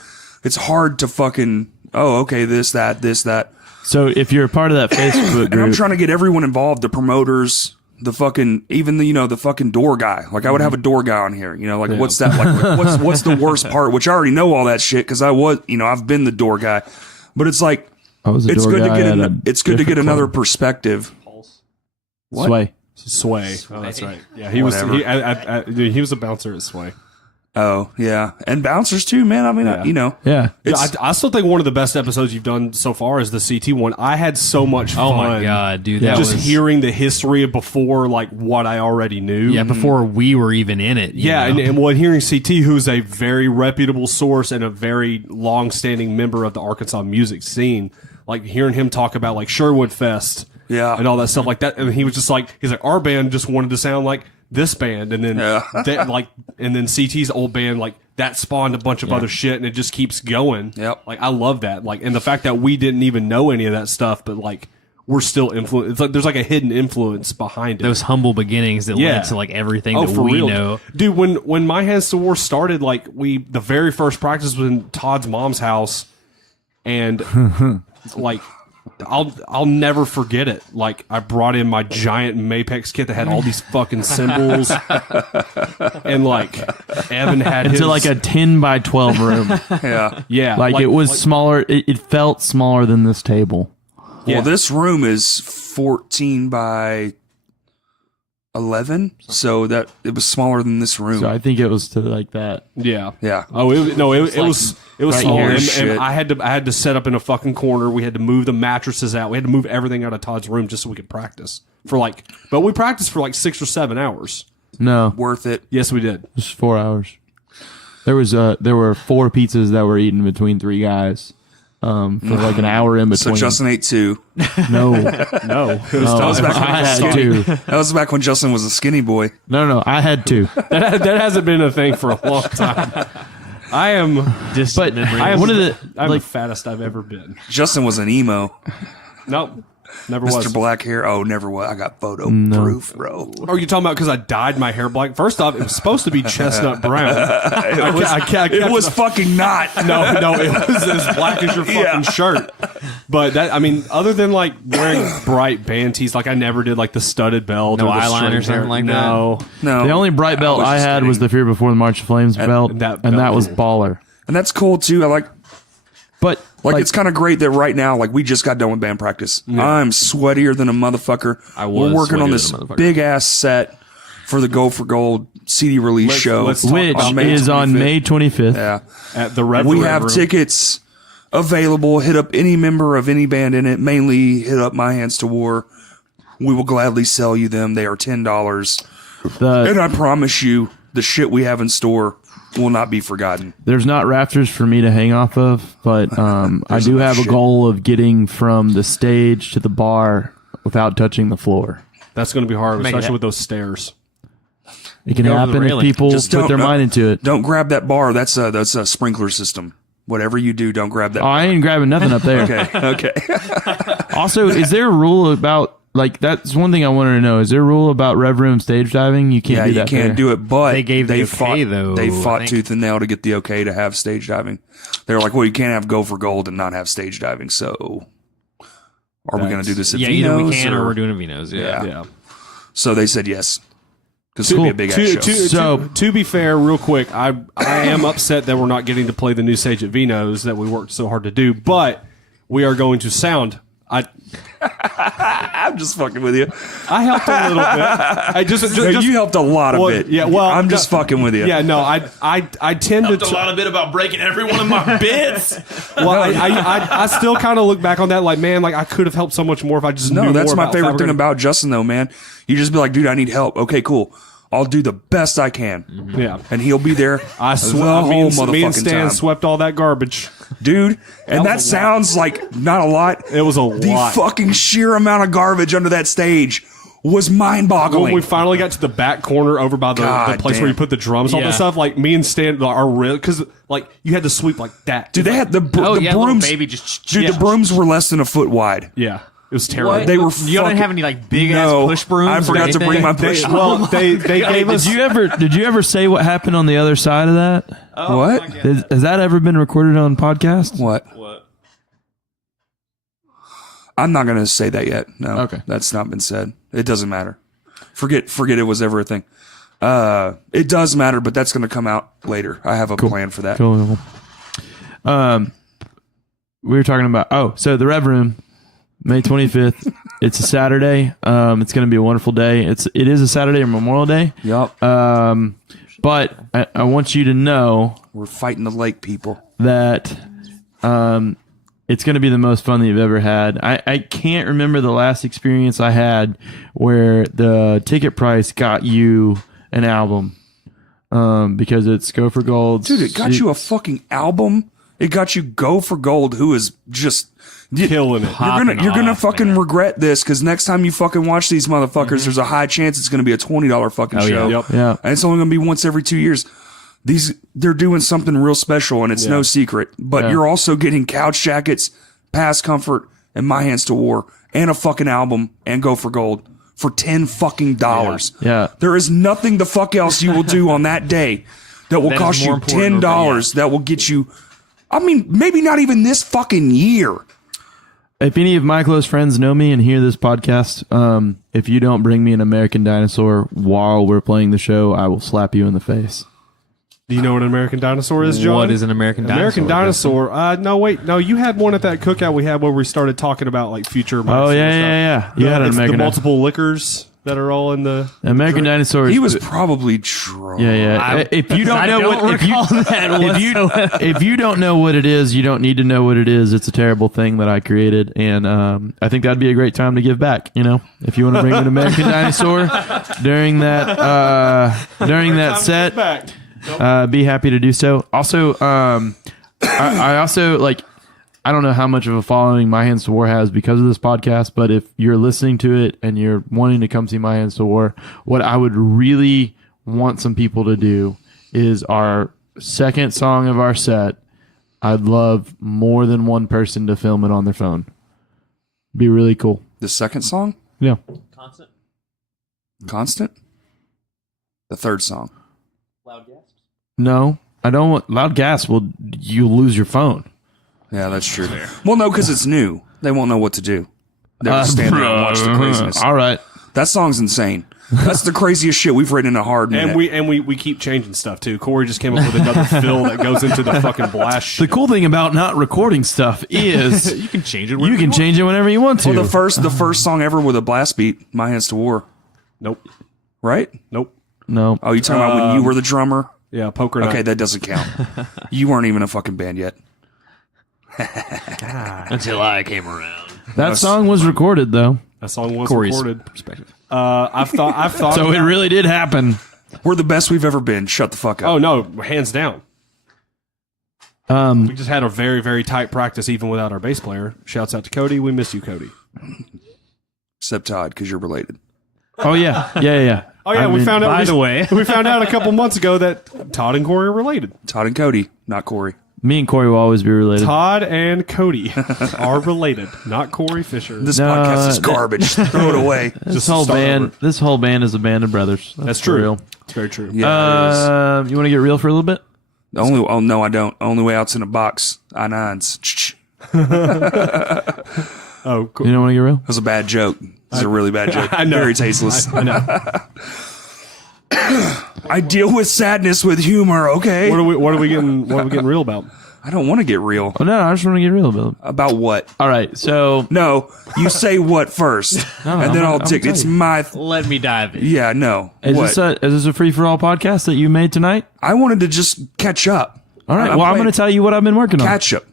it's hard to fucking Oh, okay, this, that. So if you're a part of that Facebook And I'm group, trying to get everyone involved, the promoters, the fucking, even the fucking door guy. Like I would have a door guy on here, like what's that, like what's the worst part, which I already know all that shit. Cause I was, I've been the door guy, but it's like, I was a it's door good to guy get, at a it's good to get different another club. perspective. What? Sway. Sway. Oh, that's right. Yeah, he Whatever. was. He was a bouncer at Sway. Oh yeah. And bouncers too, man. I mean, Yeah. Yeah. I still think one of the best episodes you've done so far is the CT one. I had so much fun. Oh my god, dude! That just was hearing the history of before, like what I already knew. yeah before we were even in it. you Yeah, know? and well, hearing CT, who's a very reputable source and a very long-standing member of the Arkansas music scene, like hearing him talk about like Sherwood Fest, and all that stuff like that, and he was just like, he's like, our band just wanted to sound like this band, and then and then CT's old band, like that spawned a bunch of other shit, and it just keeps going. Yep. Like I love that, like, and the fact that we didn't even know any of that stuff, but like we're still influenced. It's like there's like a hidden influence behind it. those humble beginnings that Yeah. led to like everything Oh, that for we real, know. dude. When My Hands to War started, like the very first practice was in Todd's mom's house, and like I'll never forget it. Like I brought in my giant Mapex kit that had all these fucking symbols, and like Evan had his Into like a 10 by 12 room. yeah, Like it was smaller. It felt smaller than this table. Well, this room is 14 by 11, so that it was smaller than this room. So I think it was to like that. yeah. Yeah. Oh, it was right small, here. and Shit. I had to set up in a fucking corner. We had to move the mattresses out. We had to move everything out of Todd's room just so we could practice for like. But we practiced for like 6 or 7 hours. No, Worth it. Yes, we did. just 4 hours. There were 4 pizzas that were eaten between 3 guys. For like an hour in So between. Justin ate 2. No, No, it was no, was back when I I was had skinny. 2. That was back when Justin was a skinny boy. No, I had 2. that hasn't been a thing for a long time. I am But I am one of the I'm like the fattest I've ever been. Justin was an emo. Nope, never Mr. was. Black hair. Oh, never was. I got photo proof, bro. Oh, you talking about because I dyed my hair black? First off, it was supposed to be chestnut brown. It was fucking not. no, it was as black as your fucking shirt. But that, I mean, other than like wearing bright band tees, like I never did like the studded belt, No or the eyeliner or string something hair. like that? No, No. the only bright belt was I just had was kidding. the Fear Before the March of Flames belt, and that and that belt was was- baller. And that's cool too. I like But it's kind of great that right now, like we just got done with band practice. I'm sweatier than a motherfucker. was We're working on sweatier this than a motherfucker. big ass set for the Go for Gold CD release show. let's talk which about May is on 25th. May 25th. Yeah. at the Red We Red have Room. tickets available. Hit up any member of any band in it. Mainly hit up My Hands to War. We will gladly sell you them. They are $10. And I promise you, the shit we have in store will not be forgotten. There's not rafters for me to hang off of, but I do enough have a shit. goal of getting from the stage to the bar without touching the floor. That's going to be hard, Make especially that- with those stairs. It can Go over the happen if railing. people Just put their mind into it. Don't grab that bar. That's a sprinkler system. Whatever you do, don't grab that. Oh, I ain't grabbing nothing up there. Okay. Also, is there a rule about, like, that's one thing I wanted to know. Is there a rule about Rev Room stage diving? You can't Yeah, do you that can't there. do it, but They gave the okay, fought, though, They I fought think. tooth and nail to get the okay to have stage diving. They were like, well, you can't have Go for Gold and not have stage diving, so are we going to do this at Yeah, either we Vino's, can or we're doing a Vino's. Yeah. Yeah. So they said yes. Because it'll be a big ass show. To be fair, real quick, I am upset that we're not getting to play the new stage at Vino's that we worked so hard to do, but we are going to sound. I'm just fucking with you. I helped a little bit. I just You helped a lot of it. Yeah, well, I'm just fucking with you. Yeah, no, I tend to. A lot of bit about breaking every one of my bits. Well, I still kind of look back on that like, man, like I could have helped so much more if I just knew No, that's more my about favorite thing fabricating. about Justin, though, man. You just be like, dude, I need help. Okay, cool. I'll do the best I can. Yeah. And he'll be there I the swear, whole me and motherfucking Stan time. swept all that garbage. Dude, and that was a lot. sounds like not a lot. It was a The lot. fucking sheer amount of garbage under that stage was mind-boggling. When we finally got to the back corner over by the God place damn. where you put the drums, all Yeah. that stuff, like me and Stan are real because like you had to sweep like that. Dude, they had the Oh, the yeah, little brooms. baby just Dude, yeah. the brooms were less than a foot wide. Yeah, it was terrible. They were. You don't fucking- have any like big No, ass push brooms. I or forgot to bring anything? my push. Well, they gave us. Did you ever say what happened on the other side of that? What? Has that ever been recorded on podcast? What? I'm not going to say that yet. No. Okay. That's not been said. It doesn't matter. Forget it was ever a thing. It does matter, but that's going to come out later. I have a plan for that. Cool. We were talking about, so the Rev Room, May 25th. It's a Saturday. It's going to be a wonderful day. It is a Saturday or Memorial Day. Yup. But I want you to know We're fighting the lake people. that it's going to be the most fun that you've ever had. I can't remember the last experience I had where the ticket price got you an album, because it's Go for Gold. Dude, it got you a fucking album. It got you Go for Gold, who is just Killing it. You're gonna fucking regret this, because next time you fucking watch these motherfuckers, there's a high chance it's gonna be a $20 fucking show. Yep. Yeah. And it's only gonna be once every 2 years. They're doing something real special, and it's no secret. But you're also getting couch jackets, Pass Comfort, and My Hands to War, and a fucking album, and Go for Gold for $10 fucking dollars. Yeah. There is nothing the fuck else you will do on that day that will That is cost you more important, $10 that will get you. I mean, maybe not even this fucking year. If any of my close friends know me and hear this podcast, if you don't bring me an American Dinosaur while we're playing the show, I will slap you in the face. Do you know what an American dinosaur is, John? What is an American dinosaur? American dinosaur. No, wait. No, you had one at that cookout we had where we started talking about like future. Oh, yeah. You had an It's American the multiple liquors that are all in the American Dinosaur. He was probably drunk. Yeah. If you don't I know don't recall that if you don't know what it is, you don't need to know what it is. It's a terrible thing that I created, and I think that'd be a great time to give back. You know, if you want to bring an American Dinosaur during that set, be happy to do so. Also, I also like. I don't know how much of a following My Hands to War has because of this podcast, but if you're listening to it and you're wanting to come see My Hands to War, what I would really want some people to do is our second song of our set. I'd love more than one person to film it on their phone. Be really cool. The second song? Yeah. Constant? The third song. No, I don't want loud gas. Will you lose your phone? Yeah, that's true. Well, no, because it's new. They won't know what to do. They'll just stand there and watch the craziness. All right. That song's insane. That's the craziest shit we've written in a hard minute. And we keep changing stuff too. Corey just came up with another fill that goes into the fucking blast. The cool thing about not recording stuff is You can change it. you can change it whenever you want to. Well, the first song ever with a blast beat, My Hands to War, Nope. right? Nope. No. Oh, you talking about when you were the drummer? Yeah, poker night. Okay, that doesn't count. You weren't even a fucking band yet. Until I came around. That song was recorded though. That song was Corey's recorded. perspective. I've thought. So it really did happen. We're the best we've ever been. Shut the fuck up. Oh no, hands down. We just had a very, very tight practice even without our bass player. Shouts out to Cody. We miss you, Cody. Except Todd, because you're related. Oh yeah. Oh yeah. We found out. by the way. we found out a couple months ago that Todd and Corey are related. Todd and Cody, not Corey. Me and Corey will always be related. Todd and Cody are related, not Corey Fisher. This podcast is garbage. Throw it away. This whole start band. over. This whole band is a band of brothers. That's for true. real. It's very true. Yeah, it is. You want to get real for a little bit? Oh no, I don't. Only way out's in a box. I-9s. Oh, cool. You don't want to get real? That was a bad joke. This is a really bad joke. I know. Very tasteless. I know. I deal with sadness with humor. Okay. What are we getting real about? I don't want to get real. Oh no, I just want to get real about it. About what? All right, so No, you say what first, and then I'll take. It's my. Let me dive in. Yeah, no. is What? this a free for all podcast that you made tonight? I wanted to just catch up. All right, well I'm going to tell you what I've been working on. Catch up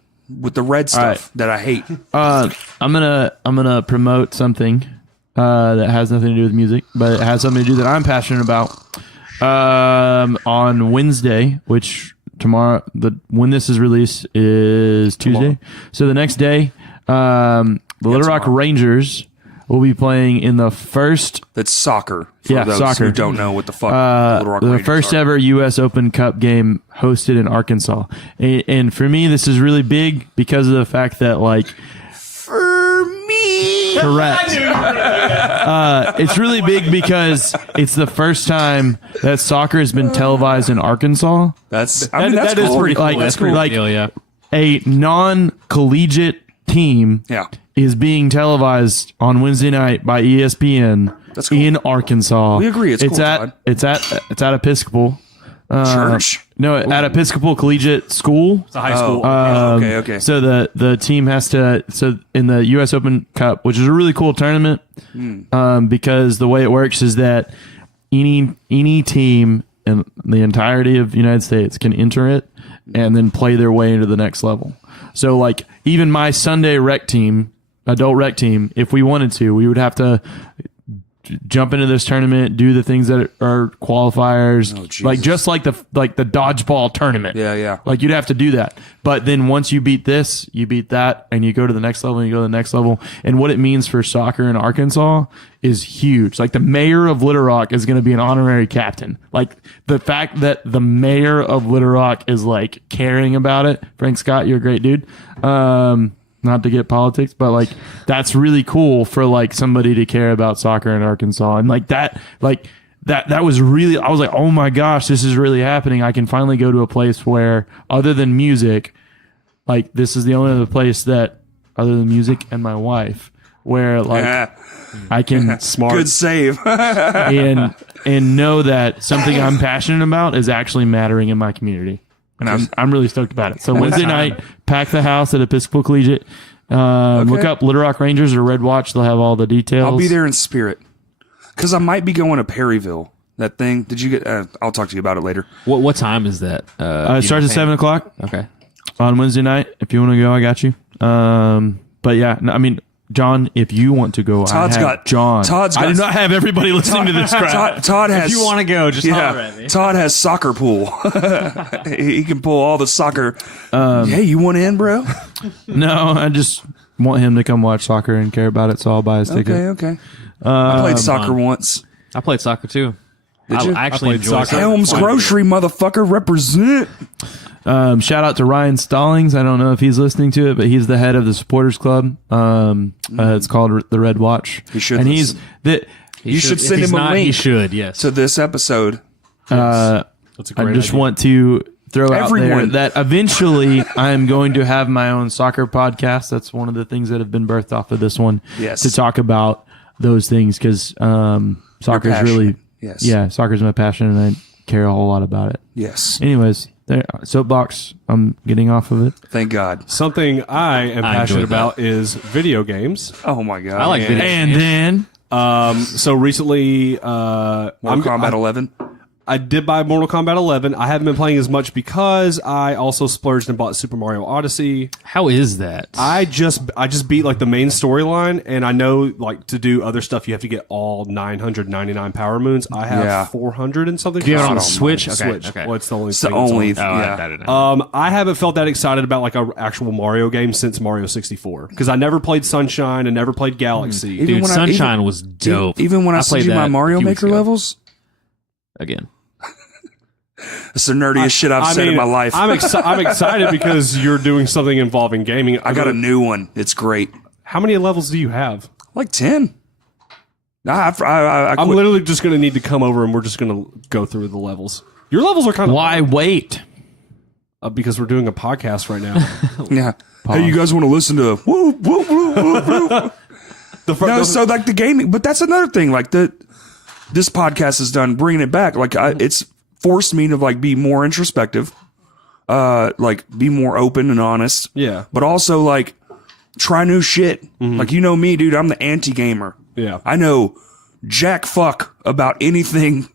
with the red stuff right. that I hate. I'm gonna promote something that has nothing to do with music, but it has something to do that I'm passionate about. On Wednesday, which tomorrow, when this is released is Tuesday. So the next day, the Little Rock Rangers will be playing in the first That's soccer. For those soccer. who don't know what the fuck Little Rock the Rangers first are. ever U.S. Open Cup game hosted in Arkansas. And for me, this is really big because of the fact that, like, For me. correct. It's really big because it's the first time that soccer has been televised in Arkansas. That's that cool. is pretty cool. Like, That's pretty cool. like Deal, yeah. a non-collegiate team Yeah. is being televised on Wednesday night by ESPN That's cool. in Arkansas. We agree. It's cool, Todd. It's at Episcopal. Church. No, at Episcopal Collegiate School. It's a high school. Okay. So the team has to in the U.S. Open Cup, which is a really cool tournament, because the way it works is that any team in the entirety of the United States can enter it and then play their way into the next level. So like even my Sunday rec team, adult rec team, if we wanted to, we would have to jump into this tournament, do the things that are qualifiers, like just like the dodgeball tournament. Yeah. Like you'd have to do that. But then once you beat this, you beat that, and you go to the next level, and you go to the next level. And what it means for soccer in Arkansas is huge. Like the mayor of Little Rock is going to be an honorary captain. Like the fact that the mayor of Little Rock is like caring about it. Frank Scott, you're a great dude. Not to get politics, but like that's really cool for like somebody to care about soccer in Arkansas. And that was really, I was like, oh my gosh, this is really happening. I can finally go to a place where other than music, like this is the only other place that other than music and my wife, where like I can Good save. and know that something I'm passionate about is actually mattering in my community. And I'm really stoked about it. So Wednesday night, pack the house at Episcopal Collegiate. Look up Little Rock Rangers or Red Watch. They'll have all the details. I'll be there in spirit. Because I might be going to Perryville. That thing. Did you get... I'll talk to you about it later. What time is that? It starts at 7 o'clock Okay. on Wednesday night. If you want to go, I got you. But yeah, no, I mean, John, if you want to go, Todd's I have got... John. Todd's I got... do not have everybody listening to this crap. Todd has... If you want to go, just holler at me. Todd has soccer pool. He can pull all the soccer. Hey, you want in, bro? No, I just want him to come watch soccer and care about it, so I'll buy his ticket. Okay. I played soccer once. I played soccer too. Did you? I actually I played enjoyed soccer. Helms Grocery, motherfucker, represent. Shout out to Ryan Stallings. I don't know if he's listening to it, but he's the head of the supporters club. It's called the Red Watch. He should and listen. You should If send he's him a not, link He should, yes. to this episode. That's a great I just idea. want to throw out there Everyone. that eventually I'm going to have my own soccer podcast. That's one of the things that have been birthed off of this one. Yes. To talk about those things because soccer is really, Yes. soccer is my passion and I care a whole lot about it. Yes. Anyways, there, soapbox. I'm getting off of it. Thank God. Something I am I passionate enjoyed that. about is video games. Oh my God. I like video And games. then So recently, Mortal Kombat 11. I did buy Mortal Kombat 11. I haven't been playing as much because I also splurged and bought Super Mario Odyssey. How is that? I just beat like the main storyline, and I know like to do other stuff you have to get all 999 power moons. I have 400 and something. Do you have it on the God Switch? almighty. Okay, Switch. okay. Well, it's the only It's the thing. that's on only. it. Yeah. I haven't felt that excited about like a actual Mario game since Mario 64 because I never played Sunshine and never played Galaxy. Even Dude, when I- Sunshine was dope. Even when I sent played you my that Mario a few weeks Maker ago. levels, Again. it's the nerdiest shit I've said in my life. I'm excited because you're doing something involving gaming. I got a new one. It's great. How many levels do you have? Like 10. Nah, I I'm quit. literally just going to need to come over and we're just going to go through the levels. Your levels are kind of why wait? because we're doing a podcast right now. Yeah. Hey, you guys want to listen to whoop, whoop, whoop, whoop, whoop. No, so like the gaming, but that's another thing. Like this podcast has done bringing it back. Like it's forced me to like be more introspective, like be more open and honest. Yeah. But also like try new shit. Like you know me, dude. I'm the anti-gamer. Yeah. I know jack fuck about anything,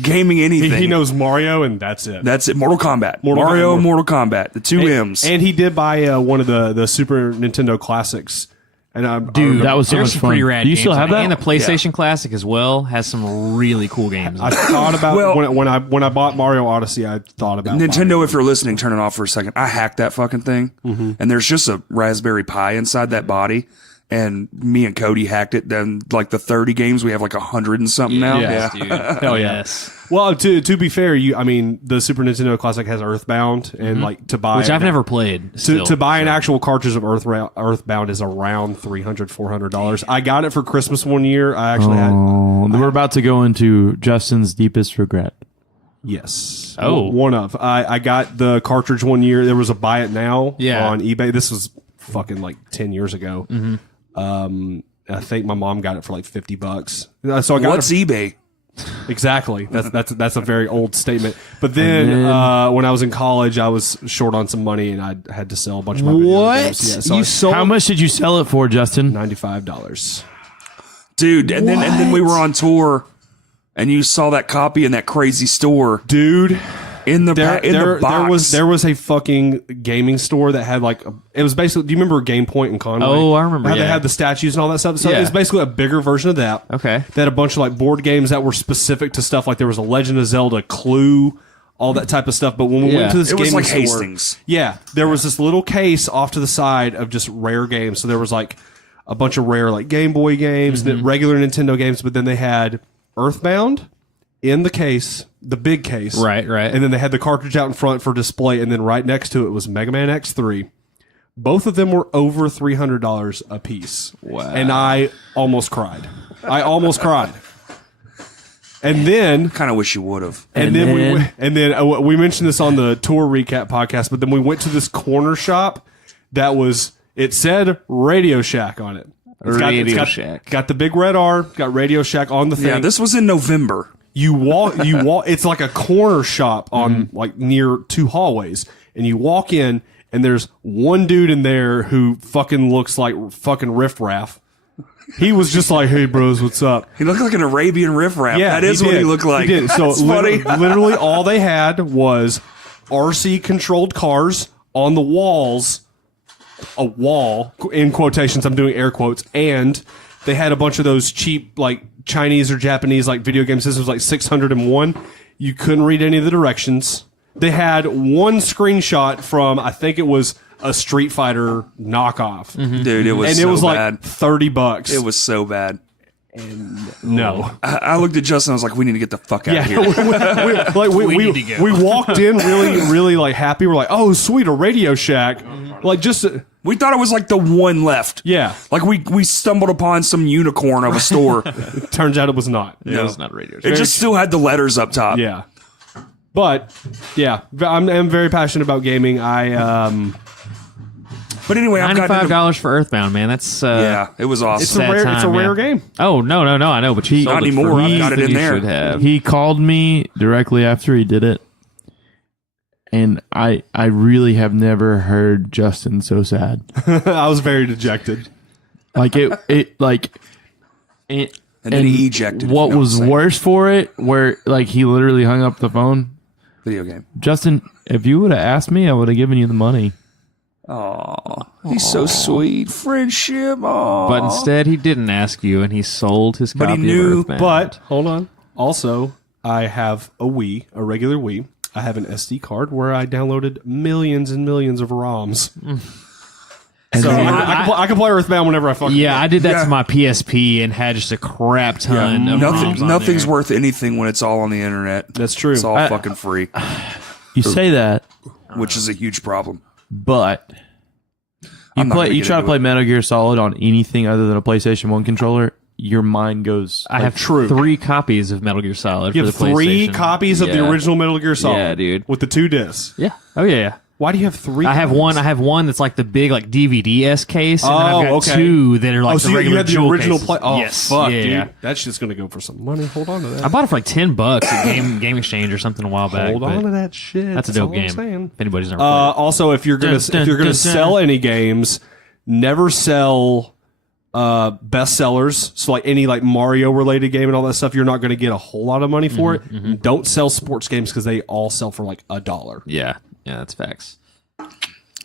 gaming anything. He knows Mario and that's it. That's it. Mortal Kombat. Mortal Mario, Kombat. Mortal Kombat. The two M's. And he did buy one of the Super Nintendo classics. And Dude, that was so There's much some fun. pretty rad Do you games still have on it. that? And the PlayStation Classic as well has some really cool games. I thought about Well- when I bought Mario Odyssey. I thought about Nintendo, if you're listening, turn it off for a second. I hacked that fucking thing, and there's just a Raspberry Pi inside that body. And me and Cody hacked it. Then, like the 30 games, we have like 100 and something now. Yeah. Dude. Hell yeah. Yes. Well, to be fair, I mean, the Super Nintendo Classic has Earthbound, and like to buy Which I've never played. to buy an actual cartridge of Earthbound is around $300-$400. I got it for Christmas one year. I actually had We're about to go into Justin's deepest regret. yes. Oh. one of I got the cartridge one year. There was a buy it now Yeah. on eBay. This was fucking like 10 years ago. I think my mom got it for like $50. So I got What's eBay? exactly. That's a very old statement. But then when I was in college, I was short on some money and I had to sell a bunch of my video games. Yeah, so You I- sold? How much did you sell it for, Justin? $95. Dude, and then we were on tour and you saw that copy in that crazy store. Dude, In the box. there was a fucking gaming store that had like it was basically. Do you remember Game Point in Conway? Oh, I remember, How they yeah. had the statues and all that stuff. So Yeah. it was basically a bigger version of that. Okay. They had a bunch of like board games that were specific to stuff. Like there was a Legend of Zelda, Clue, all that type of stuff. But when we Yeah. went to this It was gaming like store, Hastings. yeah, there was this little case off to the side of just rare games. So there was like a bunch of rare like Game Boy games, Mm-hmm. and regular Nintendo games. But then they had Earthbound in the case, the big case. Right. And then they had the cartridge out in front for display, and then right next to it was Mega Man X3. Both of them were over $300 a piece. Wow. And I almost cried. And then Kind of wish you would have. we mentioned this on the tour recap podcast, but then we went to this corner shop that was, it said Radio Shack on it. Radio Shack. Got the big red R, got Radio Shack on the thing. Yeah, this was in November. You walk. It's like a corner shop on like near two hallways, and you walk in, and there's one dude in there who fucking looks like fucking riffraff. He was just like, "Hey, bros, what's up?" He looked like an Arabian riffraff. Yeah, that is what he looked like. He did. So That's funny. literally, all they had was RC controlled cars on the walls. A wall in quotations. I'm doing air quotes, and they had a bunch of those cheap like Chinese or Japanese like video game systems, like 601. You couldn't read any of the directions. They had one screenshot from, I think it was a Street Fighter knockoff, Dude, it was and so it was bad. like $30. It was so bad. no. I looked at Justin. I was like, "We need to get the fuck out of here." we need to go. we walked in really like happy. We're like, oh sweet, a Radio Shack. Like just We thought it was like the one left. yeah. Like we stumbled upon some unicorn of a store. Turns out it was not. It was not radio. It just still had the letters up top. Yeah. But yeah, I'm very passionate about gaming. But anyway, I've got $95 for Earthbound, man. That's Yeah, it was awesome. it's a Sad rare it's a time, rare yeah. game. Oh no, I know, but you Not sold it anymore. for I've less got it than in you there. should have. He called me directly after he did it, and I really have never heard Justin so sad. I was very dejected. Like it like. and then he ejected. What you know was I'm saying? worse for it, where like he literally hung up the phone. Video game. Justin, if you would have asked me, I would have given you the money. Oh, he's so sweet. Friendship. Oh, But instead, he didn't ask you, and he sold his But he copy knew- of Earthbound. But hold on. Also, I have a Wii, a regular Wii. I have an SD card where I downloaded millions and millions of ROMs. So I can play Earthbound whenever I fucking yeah, want. I did that Yeah. to my PSP and had just a crap ton of ROMs on nothing's there. worth anything when it's all on the internet. That's true. It's all fucking free, You say that, which is a huge problem. but I'm not gonna you get try to into play it. Metal Gear Solid on anything other than a PlayStation 1 controller, your mind goes. I have True. 3 copies of Metal Gear Solid You for have the PlayStation. 3 copies of the Yeah. original Metal Gear Solid. Yeah, dude. With the 2 discs. Yeah. Oh yeah. Why do you have 3? I have one. I have one that's like the big like DVD-esque case, and then I've got okay. 2 that are like Oh, the so you regular had the jewel original cases. play. Oh, yes. fuck, yeah. dude. That shit's going to go for some money. Hold on to that. I bought it for like $10 at Game Exchange or something a while back. Hold but on to that shit. That's a dope all I'm game. saying. If anybody's never played it. Also, if you're gonna sell any games, never sell bestsellers. So like any like Mario related game and all that stuff, you're not going to get a whole lot of money for it. Don't sell sports games because they all sell for like $1. Yeah, that's facts.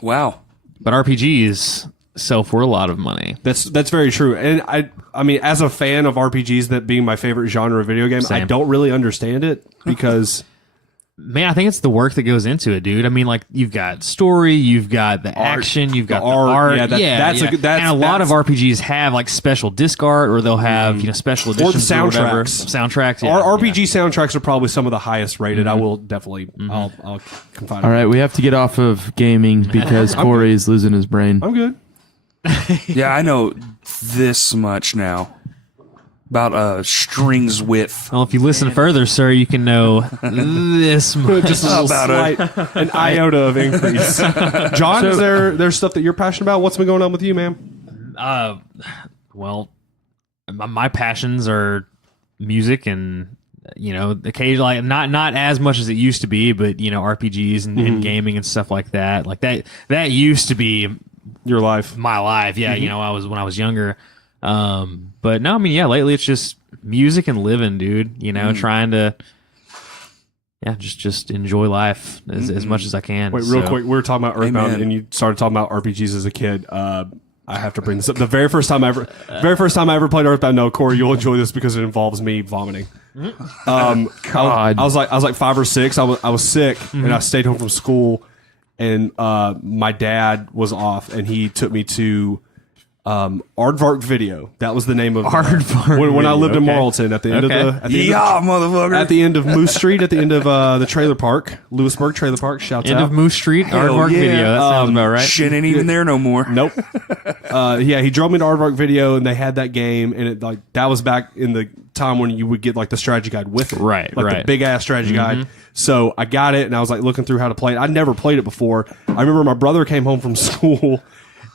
Wow. But RPGs sell for a lot of money. That's very true. And I mean, as a fan of RPGs, that being my favorite genre of video game, I Same. don't really understand it because Man, I think it's the work that goes into it, dude. I mean, like you've got story, you've got the action, you've got the art. Yeah, that's and a lot of RPGs have like special disc art, or they'll have special or the editions or whatever. soundtracks. Soundtracks. Yeah, Our RPG soundtracks are probably some of the highest rated. I will definitely, I'll confide. All right, we have to get off of gaming because Corey's losing his brain. I'm good. Yeah, I know this much now. about string's width. Well, if you listen further, sir, you can know this much. Just a little slight, an iota of increase. John, is there's stuff that you're passionate about? What's been going on with you, man? Well, my passions are music and occasionally not as much as it used to be, but RPGs and gaming and stuff like that. Like that used to be Your life. my life. Yeah, when I was younger. But no, I mean, yeah, lately it's just music and living, dude. Trying to just enjoy life as much as I can. Wait, real quick. We were talking about Earthbound, and you started talking about RPGs as a kid. I have to bring this up. The very first time I ever played Earthbound. No, Corey, you'll enjoy this because it involves me vomiting. God. I was like 5 or 6. I was sick, and I stayed home from school, and my dad was off, and he took me to Aardvark Video. That was the name of Aardvark when I lived in okay. Marlton at the end of Motherfucker. at the end of Moose Street, at the end of the trailer park, Lewisburg Trailer Park. Shouts End out. of Moose Street, Aardvark yeah. Video. That sounds about right. Shit ain't even there no more. Nope. Yeah, he drove me to Aardvark Video, and they had that game, and it that was back in the time when you would get like the strategy guide with it, Right, like the right. big ass strategy guide. So I got it, and I was like looking through how to play it. I'd never played it before. I remember my brother came home from school,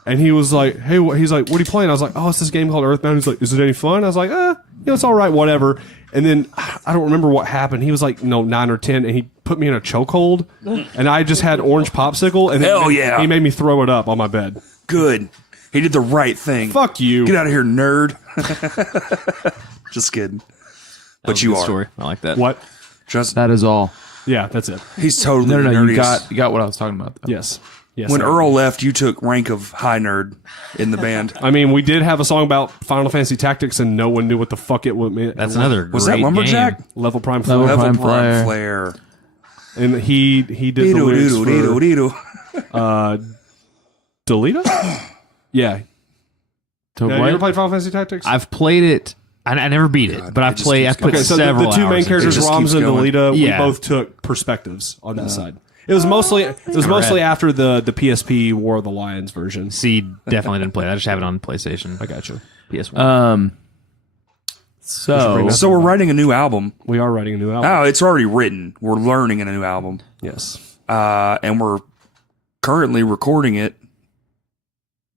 and he was like, "Hey," he's like, "What are you playing?" I was like, "Oh, it's this game called Earthbound." He's like, "Is it any fun?" I was like, it's all right, whatever." And then I don't remember what happened. He was like, 9 or 10, and he put me in a chokehold, and I just had orange popsicle, and Hell yeah. he made me throw it up on my bed. Good. He did the right thing. Fuck you. Get out of here, nerd. Just kidding. But you Good are. story. I like that. What? Just That is all. Yeah, that's it. he's totally No, nerdy. you got what I was talking about. Though. Yes. Yes. When sir. Earl left, you took rank of high nerd in the band. I mean, we did have a song about Final Fantasy Tactics, and no one knew what the fuck it meant. That's another Was great that Lumberjack? game. Level Prime Level Flare. Prime Prime Flare. Flare. And he did the lyrics for Delita? Yeah. To Yeah, you what? ever played Final Fantasy Tactics? I've played it. I never beat it, but I've just played. keeps I've put Okay, so several the two main hours into characters, It just Rams keeps and going. Delita, Yeah. we both took perspectives on that side. It was mostly after the PSP War of the Lions version. C definitely didn't play it. I just have it on PlayStation. I got you. PS1. So So we're writing a new album. We are writing a new album. Oh, it's already written. We're learning in a new album. Yes. And we're currently recording it.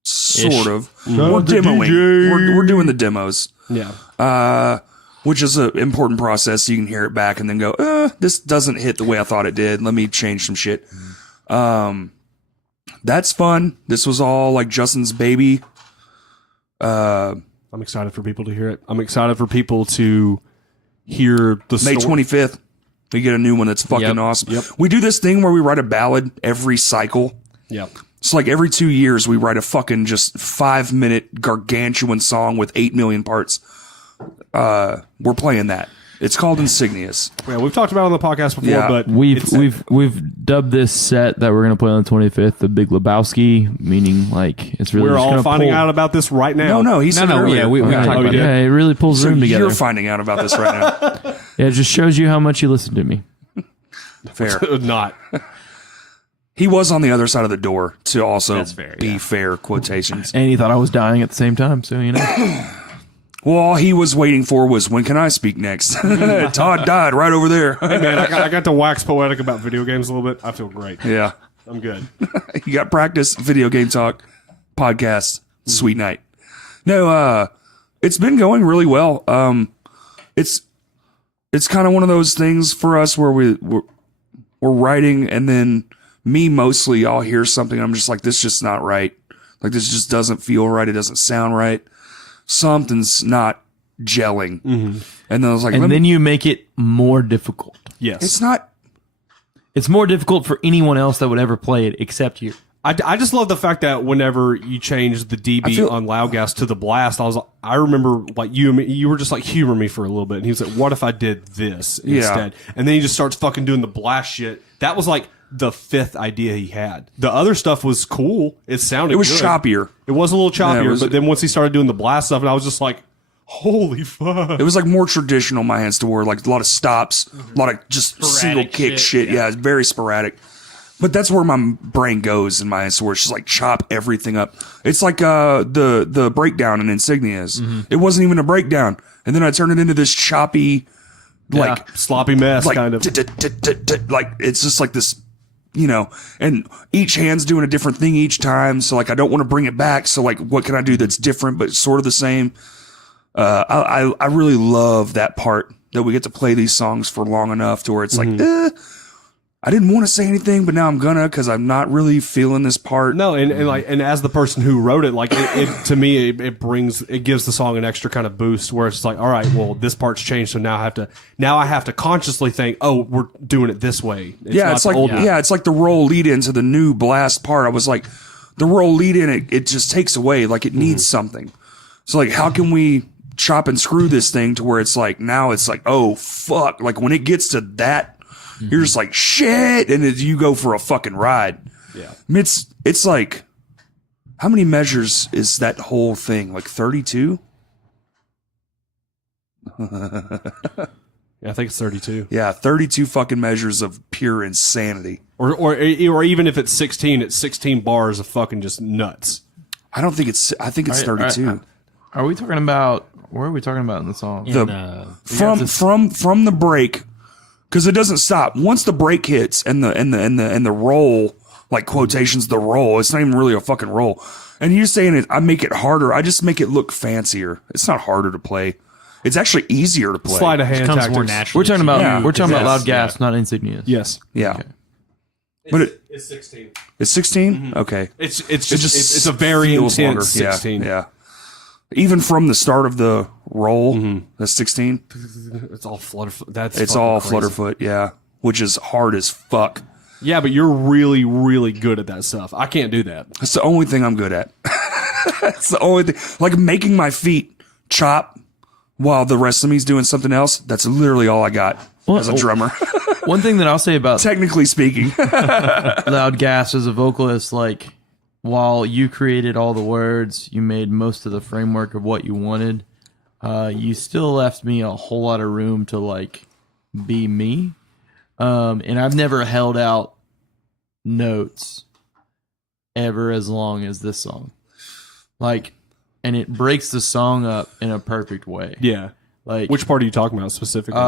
Sort of. We're demoing. We're doing the demos. Yeah. Which is an important process. You can hear it back and then go, this doesn't hit the way I thought it did. Let me change some shit. That's fun. This was all like Justin's baby. I'm excited for people to hear it. I'm excited for people to hear the May story. 25th, we get a new one that's fucking Yep. awesome. Yep. We do this thing where we write a ballad every cycle. Yeah. It's like every 2 years we write a fucking just 5-minute gargantuan song with 8 million parts. We're playing that. It's called Insignias. Yeah, we've talked about it on the podcast before, Yeah. but we've dubbed this set that we're gonna play on the 25th the Big Lebowski, meaning like it's really we're just all gonna finding pull- out about this right now. No, he said it earlier. yeah, we Yeah, talked about did? it. yeah, it really pulls So the room together. you're finding out about this right now. Yeah, it just shows you how much you listen to me. Fair. Not. He was on the other side of the door to also That's fair, be yeah. fair quotations. And he thought I was dying at the same time, so you know. Well, all he was waiting for was, when can I speak next? Todd died right over there. Man, I got to wax poetic about video games a little bit. I feel great. Yeah. I'm good. You got practice, video game talk, podcast, sweet night. No, it's been going really well. It's kind of one of those things for us where we're writing, and then me mostly, I'll hear something and I'm just like, this just not right. Like, this just doesn't feel right. It doesn't sound right. Something's not gelling. And then I was like, And then you make it more difficult. Yes. it's not. It's more difficult for anyone else that would ever play it except you. I just love the fact that whenever you change the DB on Loudgas to the blast, I remember like you were just like humor me for a little bit, and he was like, "What if I did this instead?" And then he just starts fucking doing the blast shit. That was like the 5th idea he had. The other stuff was cool. It sounded. It was good. choppier. It was a little choppier, Yeah, it was- but then once he started doing the blast stuff, and I was just like, "Holy fuck!" It was like more traditional, my hands to word, like a lot of stops, a lot of just single kick shit. Yeah, it's very sporadic. But that's where my brain goes in my where it's just like chop everything up. It's like the breakdown in Insignias. It wasn't even a breakdown, and then I turned it into this choppy, like sloppy mess, like kind of. Like it's just like this, and each hand's doing a different thing each time. So like I don't want to bring it back. So like what can I do that's different but sort of the same? I really love that part that we get to play these songs for long enough to where it's like, I didn't want to say anything, but now I'm gonna because I'm not really feeling this part. No, and as the person who wrote it, like it to me, it gives the song an extra kind of boost where it's like, all right, well, this part's changed, so now I have to consciously think, oh, we're doing it this way. It's like it's like the roll lead into the new blast part. I was like, the roll lead in it just takes away, like it needs something. So like, how can we chop and screw this thing to where it's like now it's like, oh fuck, like when it gets to that. You're just like shit, and you go for a fucking ride. Yeah, it's like, how many measures is that whole thing? Like 32? Yeah, I think it's 32. Yeah, 32 fucking measures of pure insanity. Or even if it's 16, it's 16 bars of fucking just nuts. I think it's 32. Are we talking about? Where are we talking about in the song? From the break. Because it doesn't stop. Once the break hits and the roll, like quotations, the roll, it's not even really a fucking roll. And you're saying it, I make it harder. I just make it look fancier. It's not harder to play. It's actually easier to play. Sleight of hand Comes tactics. more naturally. We're talking about Yeah. loud gas, not insignias. Yes. Yeah. Okay. But It's 16. it's 16? Okay. It's It just it's a very feels longer. intense 16. Yeah. Even from the start of the roll, that's 16. It's all Flutterfoot. It's all Flutterfoot, yeah. Which is hard as fuck. Yeah, but you're really, really good at that stuff. I can't do that. That's the only thing I'm good at. That's the only thing. Like making my feet chop while the rest of me's doing something else. That's literally all I got as a drummer. One thing that I'll say about Technically speaking. loud gas as a vocalist, like while you created all the words, you made most of the framework of what you wanted. You still left me a whole lot of room to like be me. And I've never held out notes ever as long as this song. Like, and it breaks the song up in a perfect way. Yeah. Like, Which part are you talking about specifically?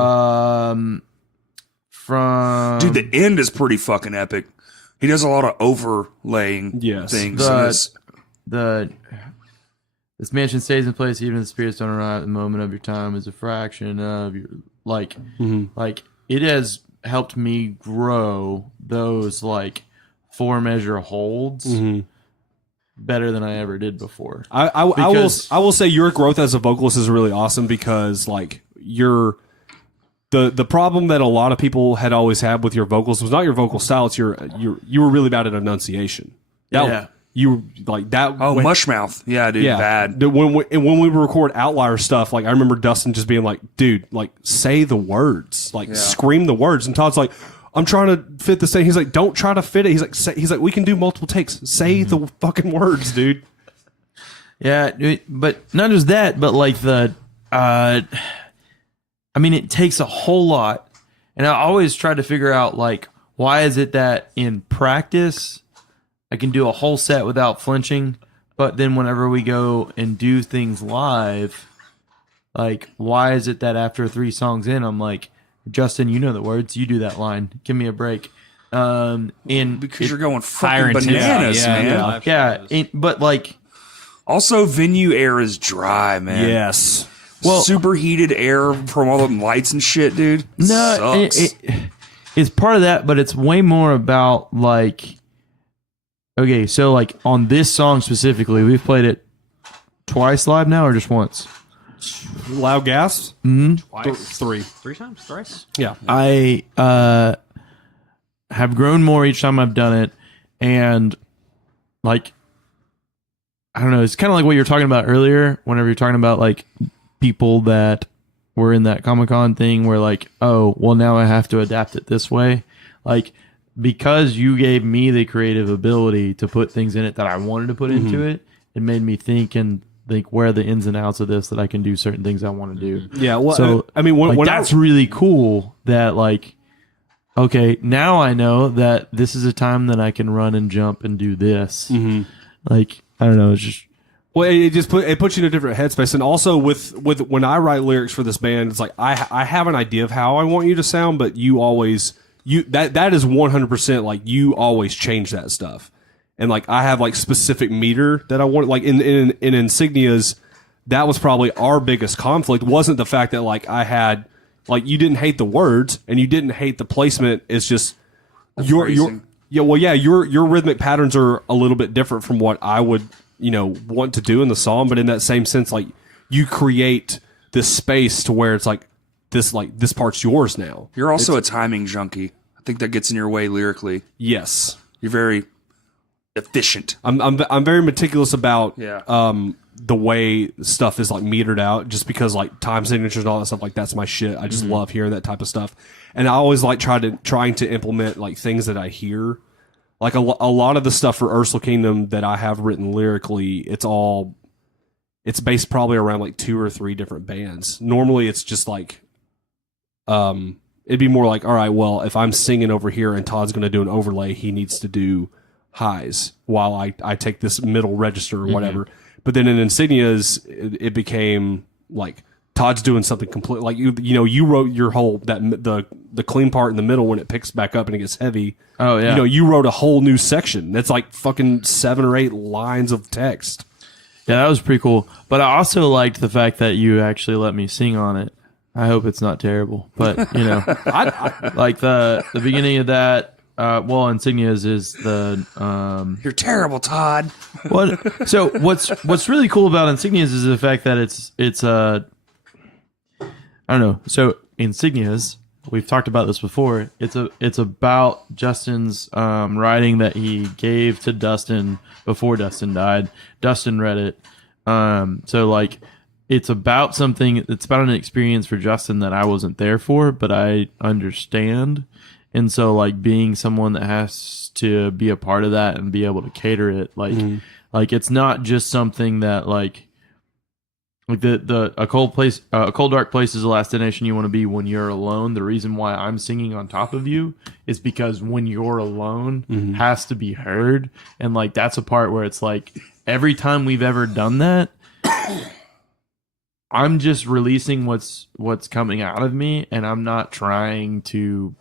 from Dude, the end is pretty fucking epic. He does a lot of overlaying Yes. things. This mansion stays in place even if the spirits don't arrive. The moment of your time is a fraction of your like it has helped me grow those like 4-measure holds better than I ever did before. I will say your growth as a vocalist is really awesome because like the problem that a lot of people had always had with your vocals was not your vocal style. It's you were really bad at enunciation. Yeah. You like that. Oh, Mushmouth. Yeah, dude, bad. When we record Outlier stuff, like I remember Dustin just being like, dude, like say the words, like scream the words. And Todd's like, I'm trying to fit this thing. He's like, don't try to fit it. He's like, we can do multiple takes. Say the fucking words, dude. Yeah, but not just that, but like I mean, it takes a whole lot. And I always try to figure out like, why is it that in practice I can do a whole set without flinching, but then whenever we go and do things live, like, why is it that after 3 songs in, I'm like, Justin, you know the words, you do that line, give me a break. Because you're going higher fucking bananas, man. But like, Also, venue air is dry, man. Yes. Well, superheated air from all the lights and shit, dude. no, Sucks. it's part of that, but it's way more about like, okay, so like on this song specifically, we've played it twice live now or just once? Loud gas? Twice. 3. 3 times? Thrice? Yeah. I have grown more each time I've done it, and like, I don't know, it's kind of like what you were talking about earlier whenever you're talking about like people that were in that Comic-Con thing where like, oh, well now I have to adapt it this way. Like, because you gave me the creative ability to put things in it that I wanted to put into it, it made me think where are the ins and outs of this that I can do certain things I want to do. Yeah, well, So I mean, when that's really cool that like okay, now I know that this is a time that I can run and jump and do this. Mm-hmm. Like, I don't know, it's just... Well, it puts you in a different headspace, and also with when I write lyrics for this band, it's like I have an idea of how I want you to sound, but you always that is 100% like you always change that stuff, and like I have like specific meter that I want. Like in Insignias, that was probably our biggest conflict. Wasn't the fact that like I had like you didn't hate the words and you didn't hate the placement. It's just your your rhythmic patterns are a little bit different from what I would want to do in the song, but in that same sense, like you create this space to where it's like this part's yours now. You're also a timing junkie. I think that gets in your way lyrically. Yes, you're very efficient. I'm very meticulous about the way stuff is like metered out, just because like time signatures and all that stuff, like that's my shit. I just love hearing that type of stuff, and I always like trying to implement like things that I hear. Like a lot of the stuff for Ursula Kingdom that I have written lyrically, it's based probably around like 2 or 3 different bands. Normally it's just like, it'd be more like, all right, well, if I'm singing over here and Todd's going to do an overlay, he needs to do highs while I take this middle register or whatever. But then in Insignias, it became like Todd's doing something completely like you wrote your whole the clean part in the middle when it picks back up and it gets heavy. Oh yeah. You wrote a whole new section that's like fucking 7 or 8 lines of text. Yeah, that was pretty cool. But I also liked the fact that you actually let me sing on it. I hope it's not terrible, but I like the beginning of that. Insignias is the You're terrible, Todd. What? So what's really cool about Insignias is the fact that it's I don't know. So Insignias, we've talked about this before. It's about Justin's writing that he gave to Dustin before Dustin died. Dustin read it. So like it's about something. It's about an experience for Justin that I wasn't there for, but I understand. And so like being someone that has to be a part of that and be able to cater it, like it's not just something that like a cold dark place is the last destination you want to be when you're alone. The reason why I'm singing on top of you is because when you're alone has to be heard, and like that's a part where it's like every time we've ever done that, I'm just releasing what's coming out of me, and I'm not trying to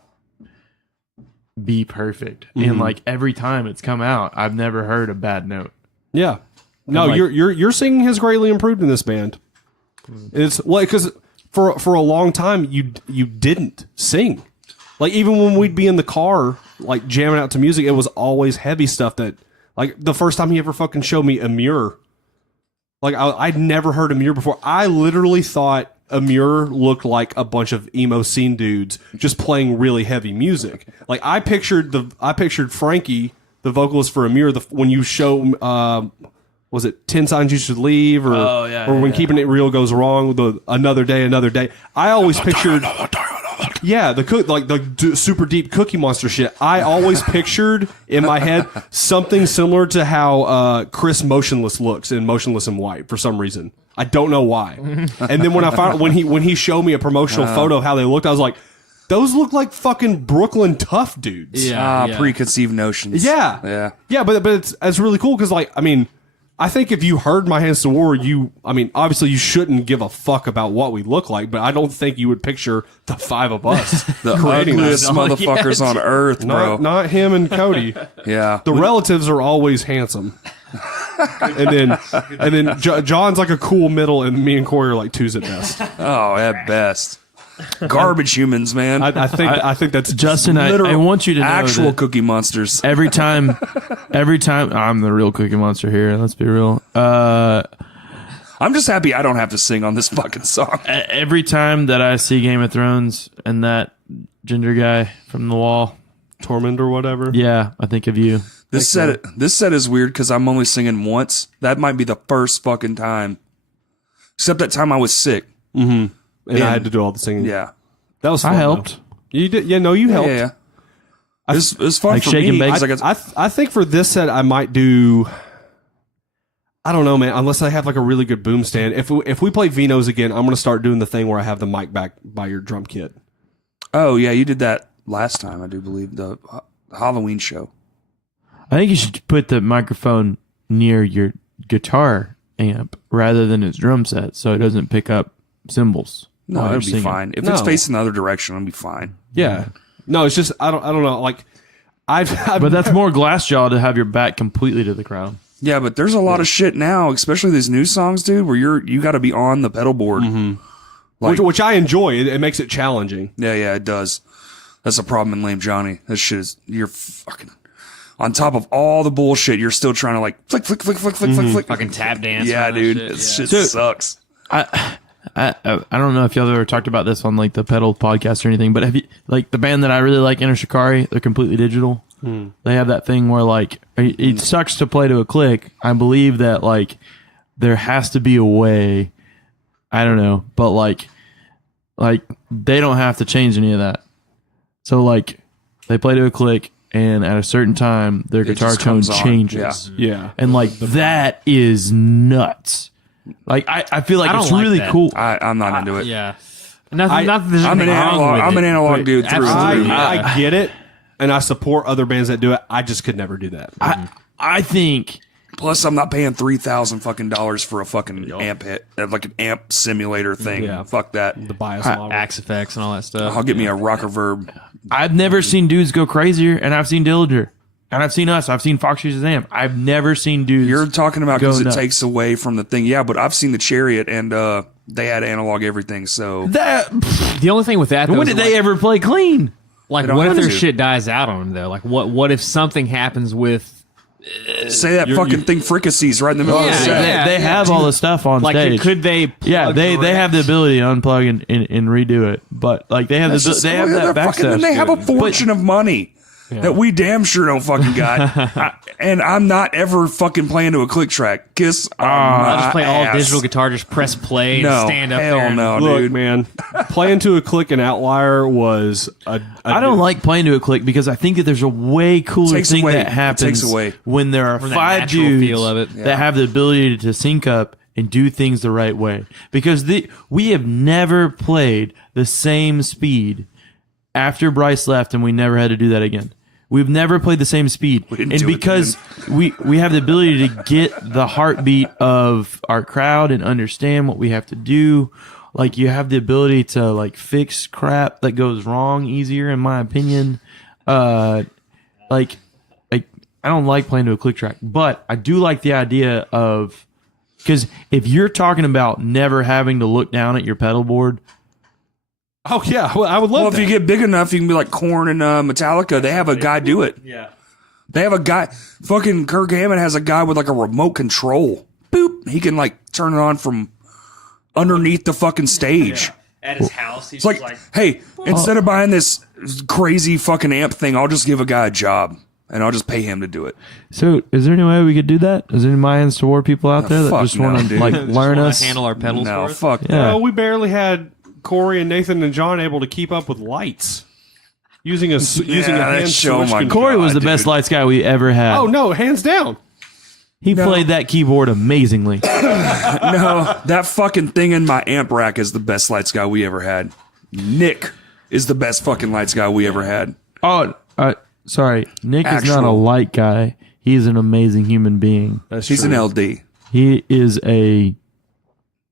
be perfect. And like every time it's come out, I've never heard a bad note. Yeah. No, like, your singing has greatly improved in this band. It's like because for a long time you didn't sing. Like even when we'd be in the car like jamming out to music, it was always heavy stuff. That like the first time he ever fucking showed me Amur, like I'd never heard Amur before. I literally thought Amur looked like a bunch of emo scene dudes just playing really heavy music. Like I pictured Frankie, the vocalist for Amur, when you show was it 10 Signs You Should Leave or When Keeping It Real Goes Wrong, the Another Day. I always pictured the super deep Cookie Monster shit. I always pictured in my head something similar to how Chris Motionless looks in Motionless in White for some reason. I don't know why. And then when he showed me a promotional photo of how they looked, I was like, those look like fucking Brooklyn tough dudes. Preconceived notions. Yeah, but it's really cool because like I mean, I think if you heard My Hands to War, obviously you shouldn't give a fuck about what we look like, but I don't think you would picture the 5 of us the ugliest motherfuckers on earth, bro. Not him and Cody. Yeah, the relatives are always handsome. and then John's like a cool middle, and me and Corey are like 2s at best. Oh, at best. Garbage humans, man. I think that's Justin. I want you to know actual Cookie Monsters. Every time I'm the real Cookie Monster here. Let's be real. I'm just happy I don't have to sing on this fucking song. Every time that I see Game of Thrones and that ginger guy from the wall, Tormund or whatever. Yeah, I think of you. This set is weird because I'm only singing once. That might be the first fucking time. Except that time I was sick. Mm-hmm. And I had to do all the singing. Yeah. That was fun. I helped. Though. You did? Yeah, no, you helped. Yeah. It was fun like for shaking me. I think for this set, I might do... I don't know, man. Unless I have like a really good boom stand. If we play Vino's again, I'm going to start doing the thing where I have the mic back by your drum kit. Oh, yeah. You did that last time, I do believe, the Halloween show. I think you should put the microphone near your guitar amp rather than its drum set, so it doesn't pick up cymbals. No, while it'll you're be singing. fine. If No. it's facing the other direction, it'll be fine. Yeah. No, it's just I don't know. Like I've But that's more glass jaw to have your back completely to the crowd. Yeah, but there's a lot of shit now, especially these new songs, dude, where you got to be on the pedal board. Like, which I enjoy. It makes it challenging. yeah, it does. That's a problem in Lame Johnny. That shit is, you're fucking, on top of all the bullshit, you're still trying to like flick. Fucking tap dance. Yeah, and that dude. shit, This yeah. shit sucks. I don't know if y'all ever talked about this on like the pedal podcast or anything, but have you like the band that I really like, Inner Shikari? They're completely digital. They have that thing where like it sucks to play to a click. I believe that like there has to be a way. I don't know, but like they don't have to change any of that. So like they play to a click, and at a certain time their guitar just tone comes on. changes. Yeah. And like that is nuts. Like I feel like I don't it's like really that. cool. I'm not into it. Yeah. Nothing, there's I'm an nothing wrong analog. with I'm it, an analog but dude through and absolutely, through. yeah. I get it, and I support other bands that do it. I just could never do that. I think Plus, I'm not paying $3,000 fucking dollars for a fucking amp hit, like an amp simulator thing. Yeah. Fuck that. The bias model. Axe effects and all that stuff. I'll get me a rocker verb. I've never seen dudes go crazier, and I've seen Dillinger, and I've seen us. I've seen Fox uses amp. I've never seen dudes. You're talking about Go because it nuts. takes away from the thing. Yeah, but I've seen the Chariot, and they had analog everything. So that. The only thing with that, though, When is did they ever play clean? like don't what if have their to. shit dies out on them though? Like what if something happens with say that fucking thing fricassees right in the middle of the Yeah, set. yeah. They have all the stuff on like stage. could they? Yeah, plug they have the direct? ability to unplug and redo it, but like they have That's the just- they have look at that their fucking- backstage. They have a fortune of money that we damn sure don't fucking got. And I'm not ever fucking playing to a click track. Kiss on I'll my just play all ass. digital guitar, just press play No, and stand up hell there. and- no, Look, dude. man, playing to a click and outlier was I don't like playing to a click because I think that there's a way cooler Takes thing away- that it happens takes away. when there are From that 5 natural dudes feel of it. that have the ability to sync up and do things the right way. Because we have never played the same speed after Bryce left, and we never had to do that again. We've never played the same speed. didn't And do it because we have the ability to get the heartbeat of our crowd and understand what we have to do. Like you have the ability to like fix crap that goes wrong easier, in my opinion. Like I don't like playing to a click track, but I do like the idea of, because if you're talking about never having to look down at your pedal board, Oh yeah, well, I would love Well, that. if you get big enough, you can be like Korn and Metallica. They have a guy do it. yeah, They have a guy. Fucking Kirk Hammett has a guy with like a remote control. Boop. He can like turn it on from underneath the fucking stage. At his house, he's It's like, hey, instead of buying this crazy fucking amp thing, I'll just give a guy a job and I'll just pay him to do it. So, is there any way we could do that? Is there any Mayans to War people out there that fuck just no, want to dude. like Just learn wanna us? handle our pedals No, for us. fuck. Yeah. we barely had Corey and Nathan and John able to keep up with lights using a hand show switch my control. Corey was God, the best dude. lights guy we ever had. Oh no, hands down. He played that keyboard amazingly. No, that fucking thing in my amp rack is the best lights guy we ever had. Nick is the best fucking lights guy we ever had. Oh, sorry, Nick is not a Actual- light guy. He's an amazing human being. He's an LD. He is a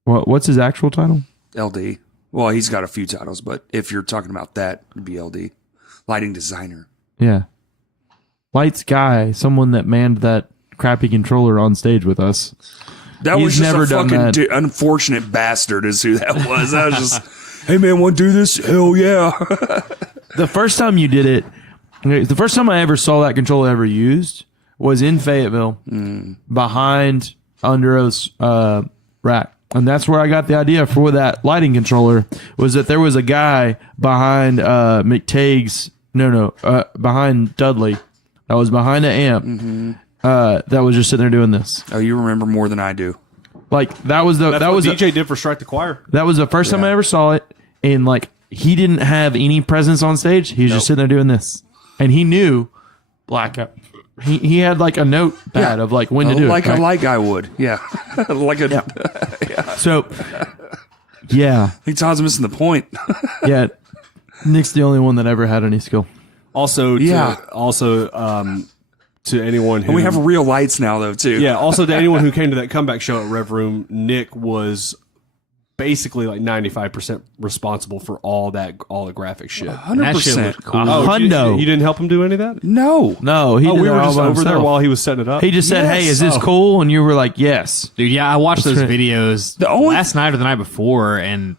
what's his actual title? LD. Well, he's got a few titles, but if you're talking about that, it'd be LD. Lighting designer. Yeah, lights guy, someone that manned that crappy controller on stage with us. That He's was just never a done fucking that. unfortunate bastard is who that was. That was just, hey man, want to do this? Hell yeah. The first time you did it, the first time I ever saw that controller ever used was in Fayetteville, behind Under Oath's rack. And that's where I got the idea for that lighting controller, was that there was a guy behind McTague's, behind Dudley, that was behind the amp, that was just sitting there doing this. Oh, you remember more than I do. Like that was the That's that what was DJ did for Strike the Choir. that was the first time I ever saw it, and like he didn't have any presence on stage. He was just sitting there doing this, and he knew blackout. He had like a notepad of like when to do Like it. a right? light guy would. Yeah. Like a. So, yeah, I think Todd's missing the point. yeah. Nick's the only one that ever had any skill. Also, to anyone who And we have real lights now, though, too. yeah. Also, to anyone who came to that comeback show at Rev Room, Nick was basically like 95% responsible for all the graphic shit. 100%. looked cool. Hundo. You didn't help him do any of that? No. No, he Oh, did we it were all just by over there himself. while he was setting it up. He just said, Yes. "Hey, is this cool?" And you were like, "Yes." Dude, yeah, I watched those videos The only- last night or the night before, and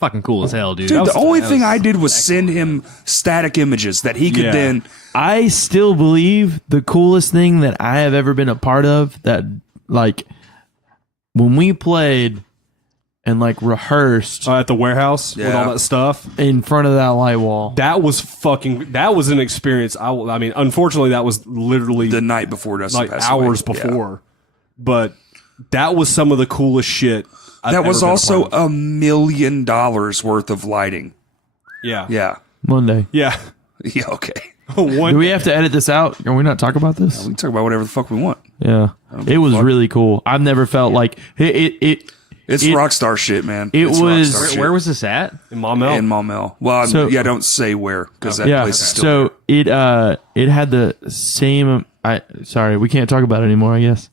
fucking cool as hell, dude. Dude, the only that thing was I did was send him static images that he could Yeah. then. I still believe the coolest thing that I have ever been a part of, that like when we played and like rehearsed At the warehouse with Yeah. all that stuff. in front of that light wall. That was an experience. I mean, unfortunately, that was literally The night before Dustin like passed away. hours Yeah. before. But that was some of the coolest shit. I've That was ever been a also part of. $1 million worth of lighting. Yeah. Yeah. Monday. Yeah. Yeah, okay. One, Do we have to edit this out? Can we not talk about this? We can talk about whatever the fuck we want. Yeah, it was really cool. I've never felt like it It's rock star shit, man. it It's was- rockstar shit. where was this at? in Maumelle. in Maumelle. Well, So- yeah, don't say where because that yeah. place is still So it had the same. Sorry, we can't talk about it anymore. I guess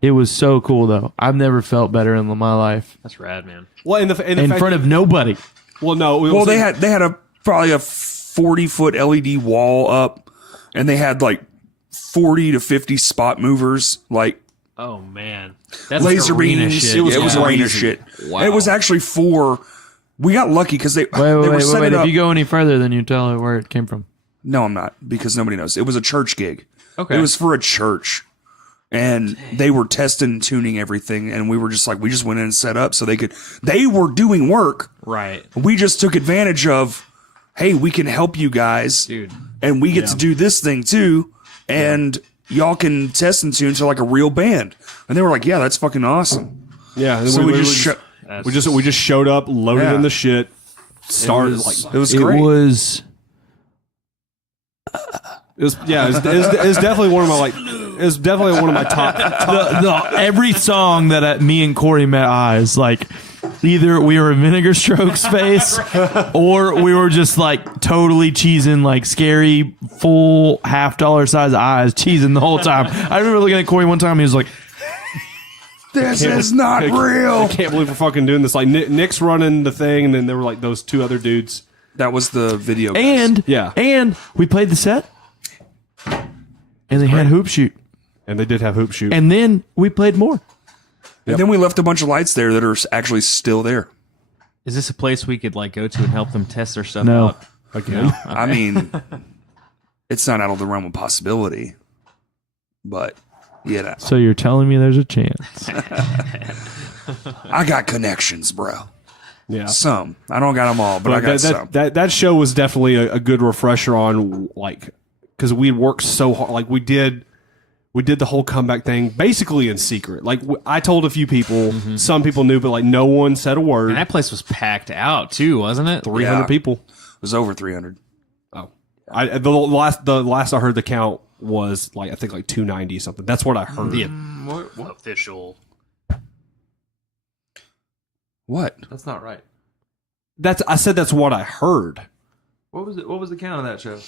it was so cool though. I've never felt better in my life That's rad, man. well, in the in front of nobody. well, no. It Well, was they had probably a 40-foot LED wall up, and they had like 40 to 50 spot movers, like Oh man, that's laser like arena beams. shit. It was yeah. arena shit. Wow. It was actually we got lucky because they Wait, they were wait. setting If up. you go any further, then you tell it where it came from. No, I'm not, because nobody knows. It was a church gig. Okay. It was for a church. And they were testing and tuning everything, and we were just like, we just went in and set up so they were doing work. right, We just took advantage of, hey, we can help you guys. dude. And we get to do this thing too. And y'all can test and tune to like a real band. And they were like, yeah, that's fucking awesome. yeah. And So we literally just we just showed up, loaded Yeah. in the shit, started it was It great. was. it was definitely one of my it's definitely one of my top. Every song that me and Corey met eyes, like either we were Vinegar Strokes face or we were just like totally cheesing, like scary full $50 size eyes cheesing the whole time. I remember looking at Corey one time, he was like, This is not I real. can't believe we're fucking doing this. Like Nick's running the thing, and then there were like those two other dudes. That was the video. guys. and we played the set and they had hoop shoot, And they did have hoop shoot. and then we played more. And then we left a bunch of lights there that are actually still there. Is this a place we could like go to and help them test their stuff No. out? Again. I mean, it's not out of the realm of possibility, but you know, So you're telling me there's a chance? I got connections, bro. Yeah. Some. I don't got them all, but I got some. that show was definitely a good refresher on like because we worked so hard. Like we did the whole comeback thing basically in secret. Like I told a few people, some people knew, but like no one said a word. And that place was packed out too, wasn't it? 300 Yeah. people. It was over 300. Oh, the last I heard the count was like I think like 290 something. That's what I heard. The official. What? That's not right. I said that's what I heard. What was it? What was the count of that show?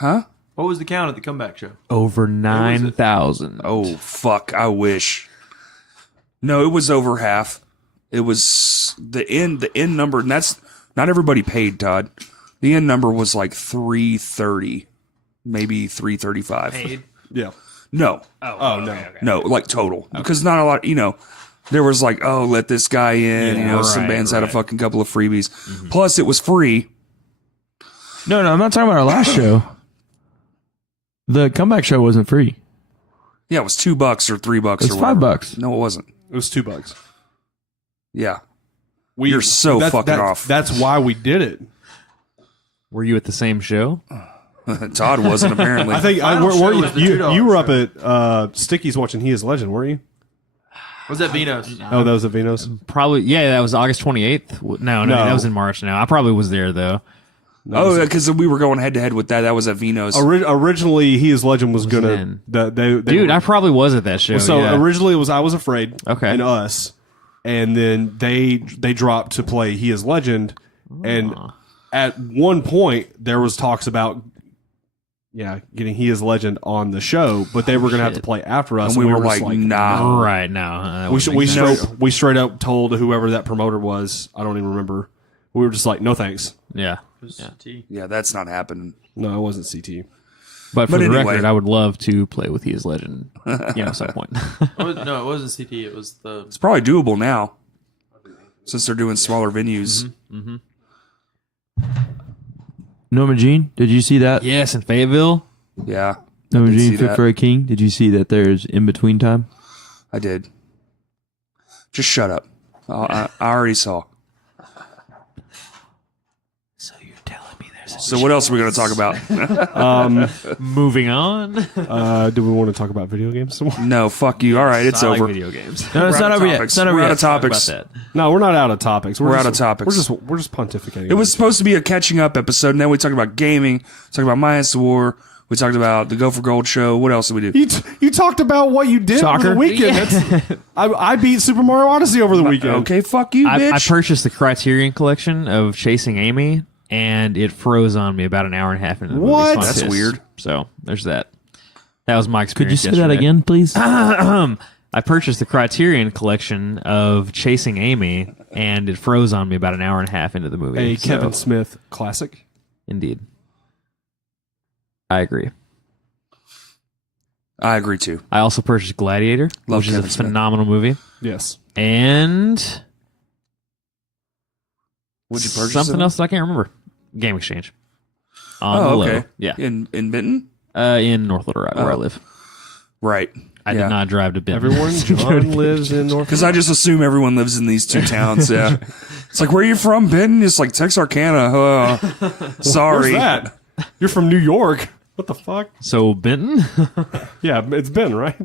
Huh? What was the count at the comeback show? Over 9,000. Oh, fuck. I wish. No, it was over half. It was the end number, and that's not everybody paid, Todd. The end number was like 330, maybe 335. Paid? Yeah. No, Oh no. no, like total. Because not a lot, there was like, oh, let this guy in. Some right, bands had a right. fucking couple of freebies. Plus, it was free. No, I'm not talking about our last show. The comeback show wasn't free. Yeah, it was $2 or $3 It's or whatever. $5. No, it wasn't. It was $2. Yeah. You're so fucking off. That's why we did it. Were you at the same show? Todd wasn't apparently. I think Final show was the $2 you were up at Sticky's watching He Is Legend, weren't you? Was that Vino's? Oh, that was at Vino's. Probably. Yeah, that was August 28th. No, No. that was in March now. I probably was there though. Oh, because we were going head to head with that. That was at Vino's. Originally, He Is Legend was gonna. in? They Dude, were- I probably was at that show. so yeah. originally it was I Was Afraid. Okay. And Us, and then they dropped to play He Is Legend, and at one point there was talks about getting He Is Legend on the show, but they were going to have to play after us, And we were just like, nah. Right now, We straight up told whoever that promoter was, I don't even remember. We were just like, no thanks. yeah. Yeah, that's not happening. No, it wasn't CT. But for But the anyway. record, I would love to play with He Is Legend. At some point. No, it wasn't CT. It was the. It's probably doable now since they're doing smaller venues. Norma Jean, did you see that? Yes, in Fayetteville. Yeah. Norma I did Jean see Fit that. for a King. Did you see that there's in between time? I did. Just shut up. I already saw. So you're telling me there's So what else are we going to talk about? moving on? Do we want to talk about video games some more? No, fuck you. All right, it's I like over. video games. No, it's We're not out of over yet. topics. It's not over We're out yet. of topics. About that. No, we're not out of topics. We're out of topics. We're just pontificating. It was supposed to be a catching up episode, and then we talked about gaming, talked about Mayans War, we talked about the Go for Gold show. What else did we do? You talked about what you did over Soccer? the weekend. I beat Super Mario Odyssey over the weekend. Okay, fuck you, I bitch. purchased the Criterion collection of Chasing Amy, and it froze on me about an hour and a half into the movie. What? So I'm That's pissed. weird. So there's that. That was my Could you experience. say that yesterday. again, please? I purchased the Criterion collection of Chasing Amy, and it froze on me about an hour and a half into the movie. A So, Kevin Smith classic. indeed. I agree. I agree too. I also purchased Gladiator, Love which is Kevin a Smith. phenomenal movie. Yes. And Would you purchase something it? else that I can't remember. Game Exchange. On Oh, the low. okay. Yeah. In Benton? In North Little Rock, where I live. Right. I did not drive to Benton. Everyone, John lives in North. Because I just assume everyone lives in these two towns. Yeah. It's like, where are you from, Benton? It's like Texarkana. Sorry. Where's that? You're from New York. What the fuck? So Benton? Yeah, it's Ben, right?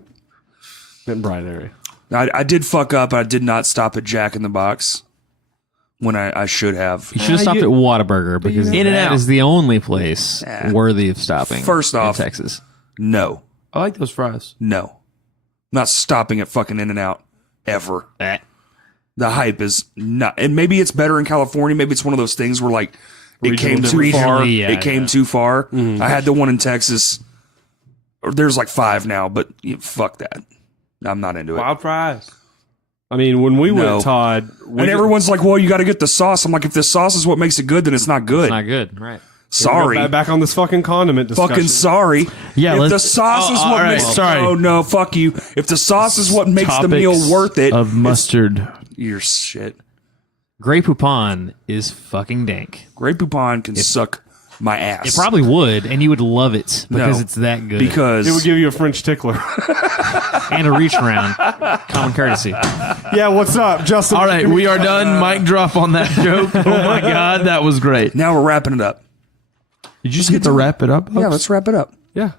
Benton Bryan area. I did fuck up. I did not stop at Jack in the Box when I should have. You should have stopped at Whataburger because In-N-Out that is the only place worthy of stopping. First off- in Texas. No. I like those fries. No. Not stopping at fucking In-N-Out ever. The hype is not, and maybe it's better in California. Maybe it's one of those things where like it came too far. Regionally, yeah, It came too far. I had the one in Texas. Or there's like 5 now, but fuck that. I'm not into it. Wild fries. I mean, when we No. went, Todd, And everyone's like, "Well, you got to get the sauce." I'm like, "If the sauce is what makes it good, then it's not good." It's not good, right? Sorry, back on this fucking condiment discussion. fucking sorry. Yeah, if let's- the sauce is all what right, makes sorry. oh no, fuck you. If the sauce is what makes the Topics meal worth it, of mustard. you're shit. Grey Poupon is fucking dank. Grey Poupon can suck my ass. It probably would, and you would love it because No. it's that good. because It would give you a French tickler. And a reach around, common courtesy. Yeah, what's up, Justin? All right, we are done. Mic drop on that joke. Oh my god, that was great. now we're wrapping it up. Did you just get to wrap it up? Yeah, let's wrap it up. Yeah.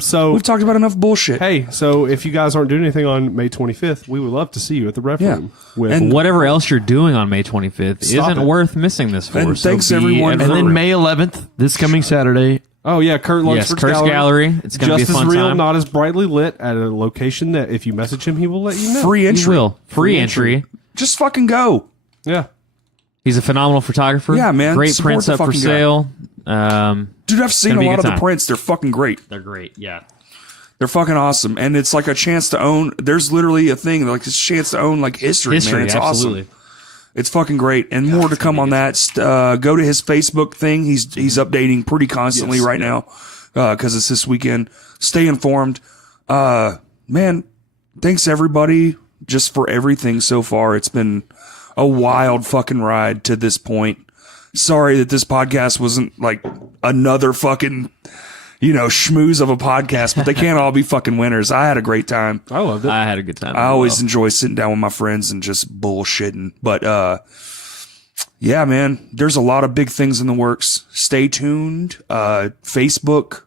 So We've talked about enough bullshit. hey, so if you guys aren't doing anything on May 25th, we would love to see you at the ref Yeah. room. With And- Whatever else you're doing on May 25th Stop isn't it. worth missing this for. And so thanks, be everyone, at And the- then May 11th, this coming Saturday. oh yeah, Kurt yes, Lunsford's Kurt's Gallery. It's going to be a just fun as real, time. not as brightly lit, at a location that if you message him, he will let you know. Free He entry. will. Free entry. Just fucking go. Yeah. He's a phenomenal photographer. Yeah, man. Great Support prints the up for fucking guy. sale. Dude, I've seen Gonna a be a lot of good the time. prints. They're fucking great. They're great. Yeah. They're fucking awesome. And it's like a chance to own. There's literally a thing, like this chance to own like history, man. It's absolutely. awesome. It's fucking great. And more to come on that. Go to his Facebook thing. He's updating pretty constantly right now because it's this weekend. Stay informed. Man, thanks everybody just for everything so far. It's been a wild fucking ride to this point. Sorry that this podcast wasn't like another fucking, schmooze of a podcast, but they can't all be fucking winners. I had a great time. I loved it. I had a good time. I always enjoy sitting down with my friends and just bullshitting. But yeah, man, there's a lot of big things in the works. Stay tuned. Facebook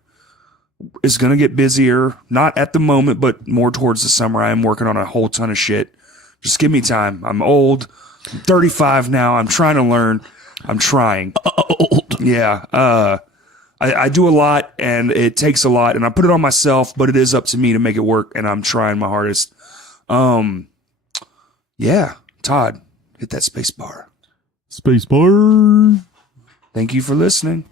is going to get busier. Not at the moment, but more towards the summer. I am working on a whole ton of shit. Just give me time. I'm old. I'm 35 now. I'm trying to learn. I'm trying. Old. Yeah. I do a lot and it takes a lot and I put it on myself, but it is up to me to make it work and I'm trying my hardest. Yeah. Todd, hit that space bar. Space bar. Thank you for listening.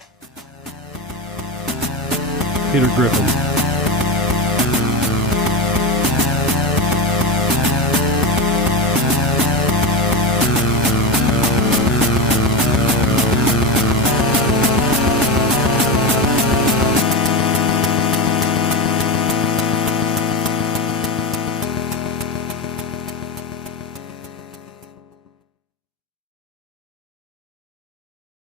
Peter Griffin.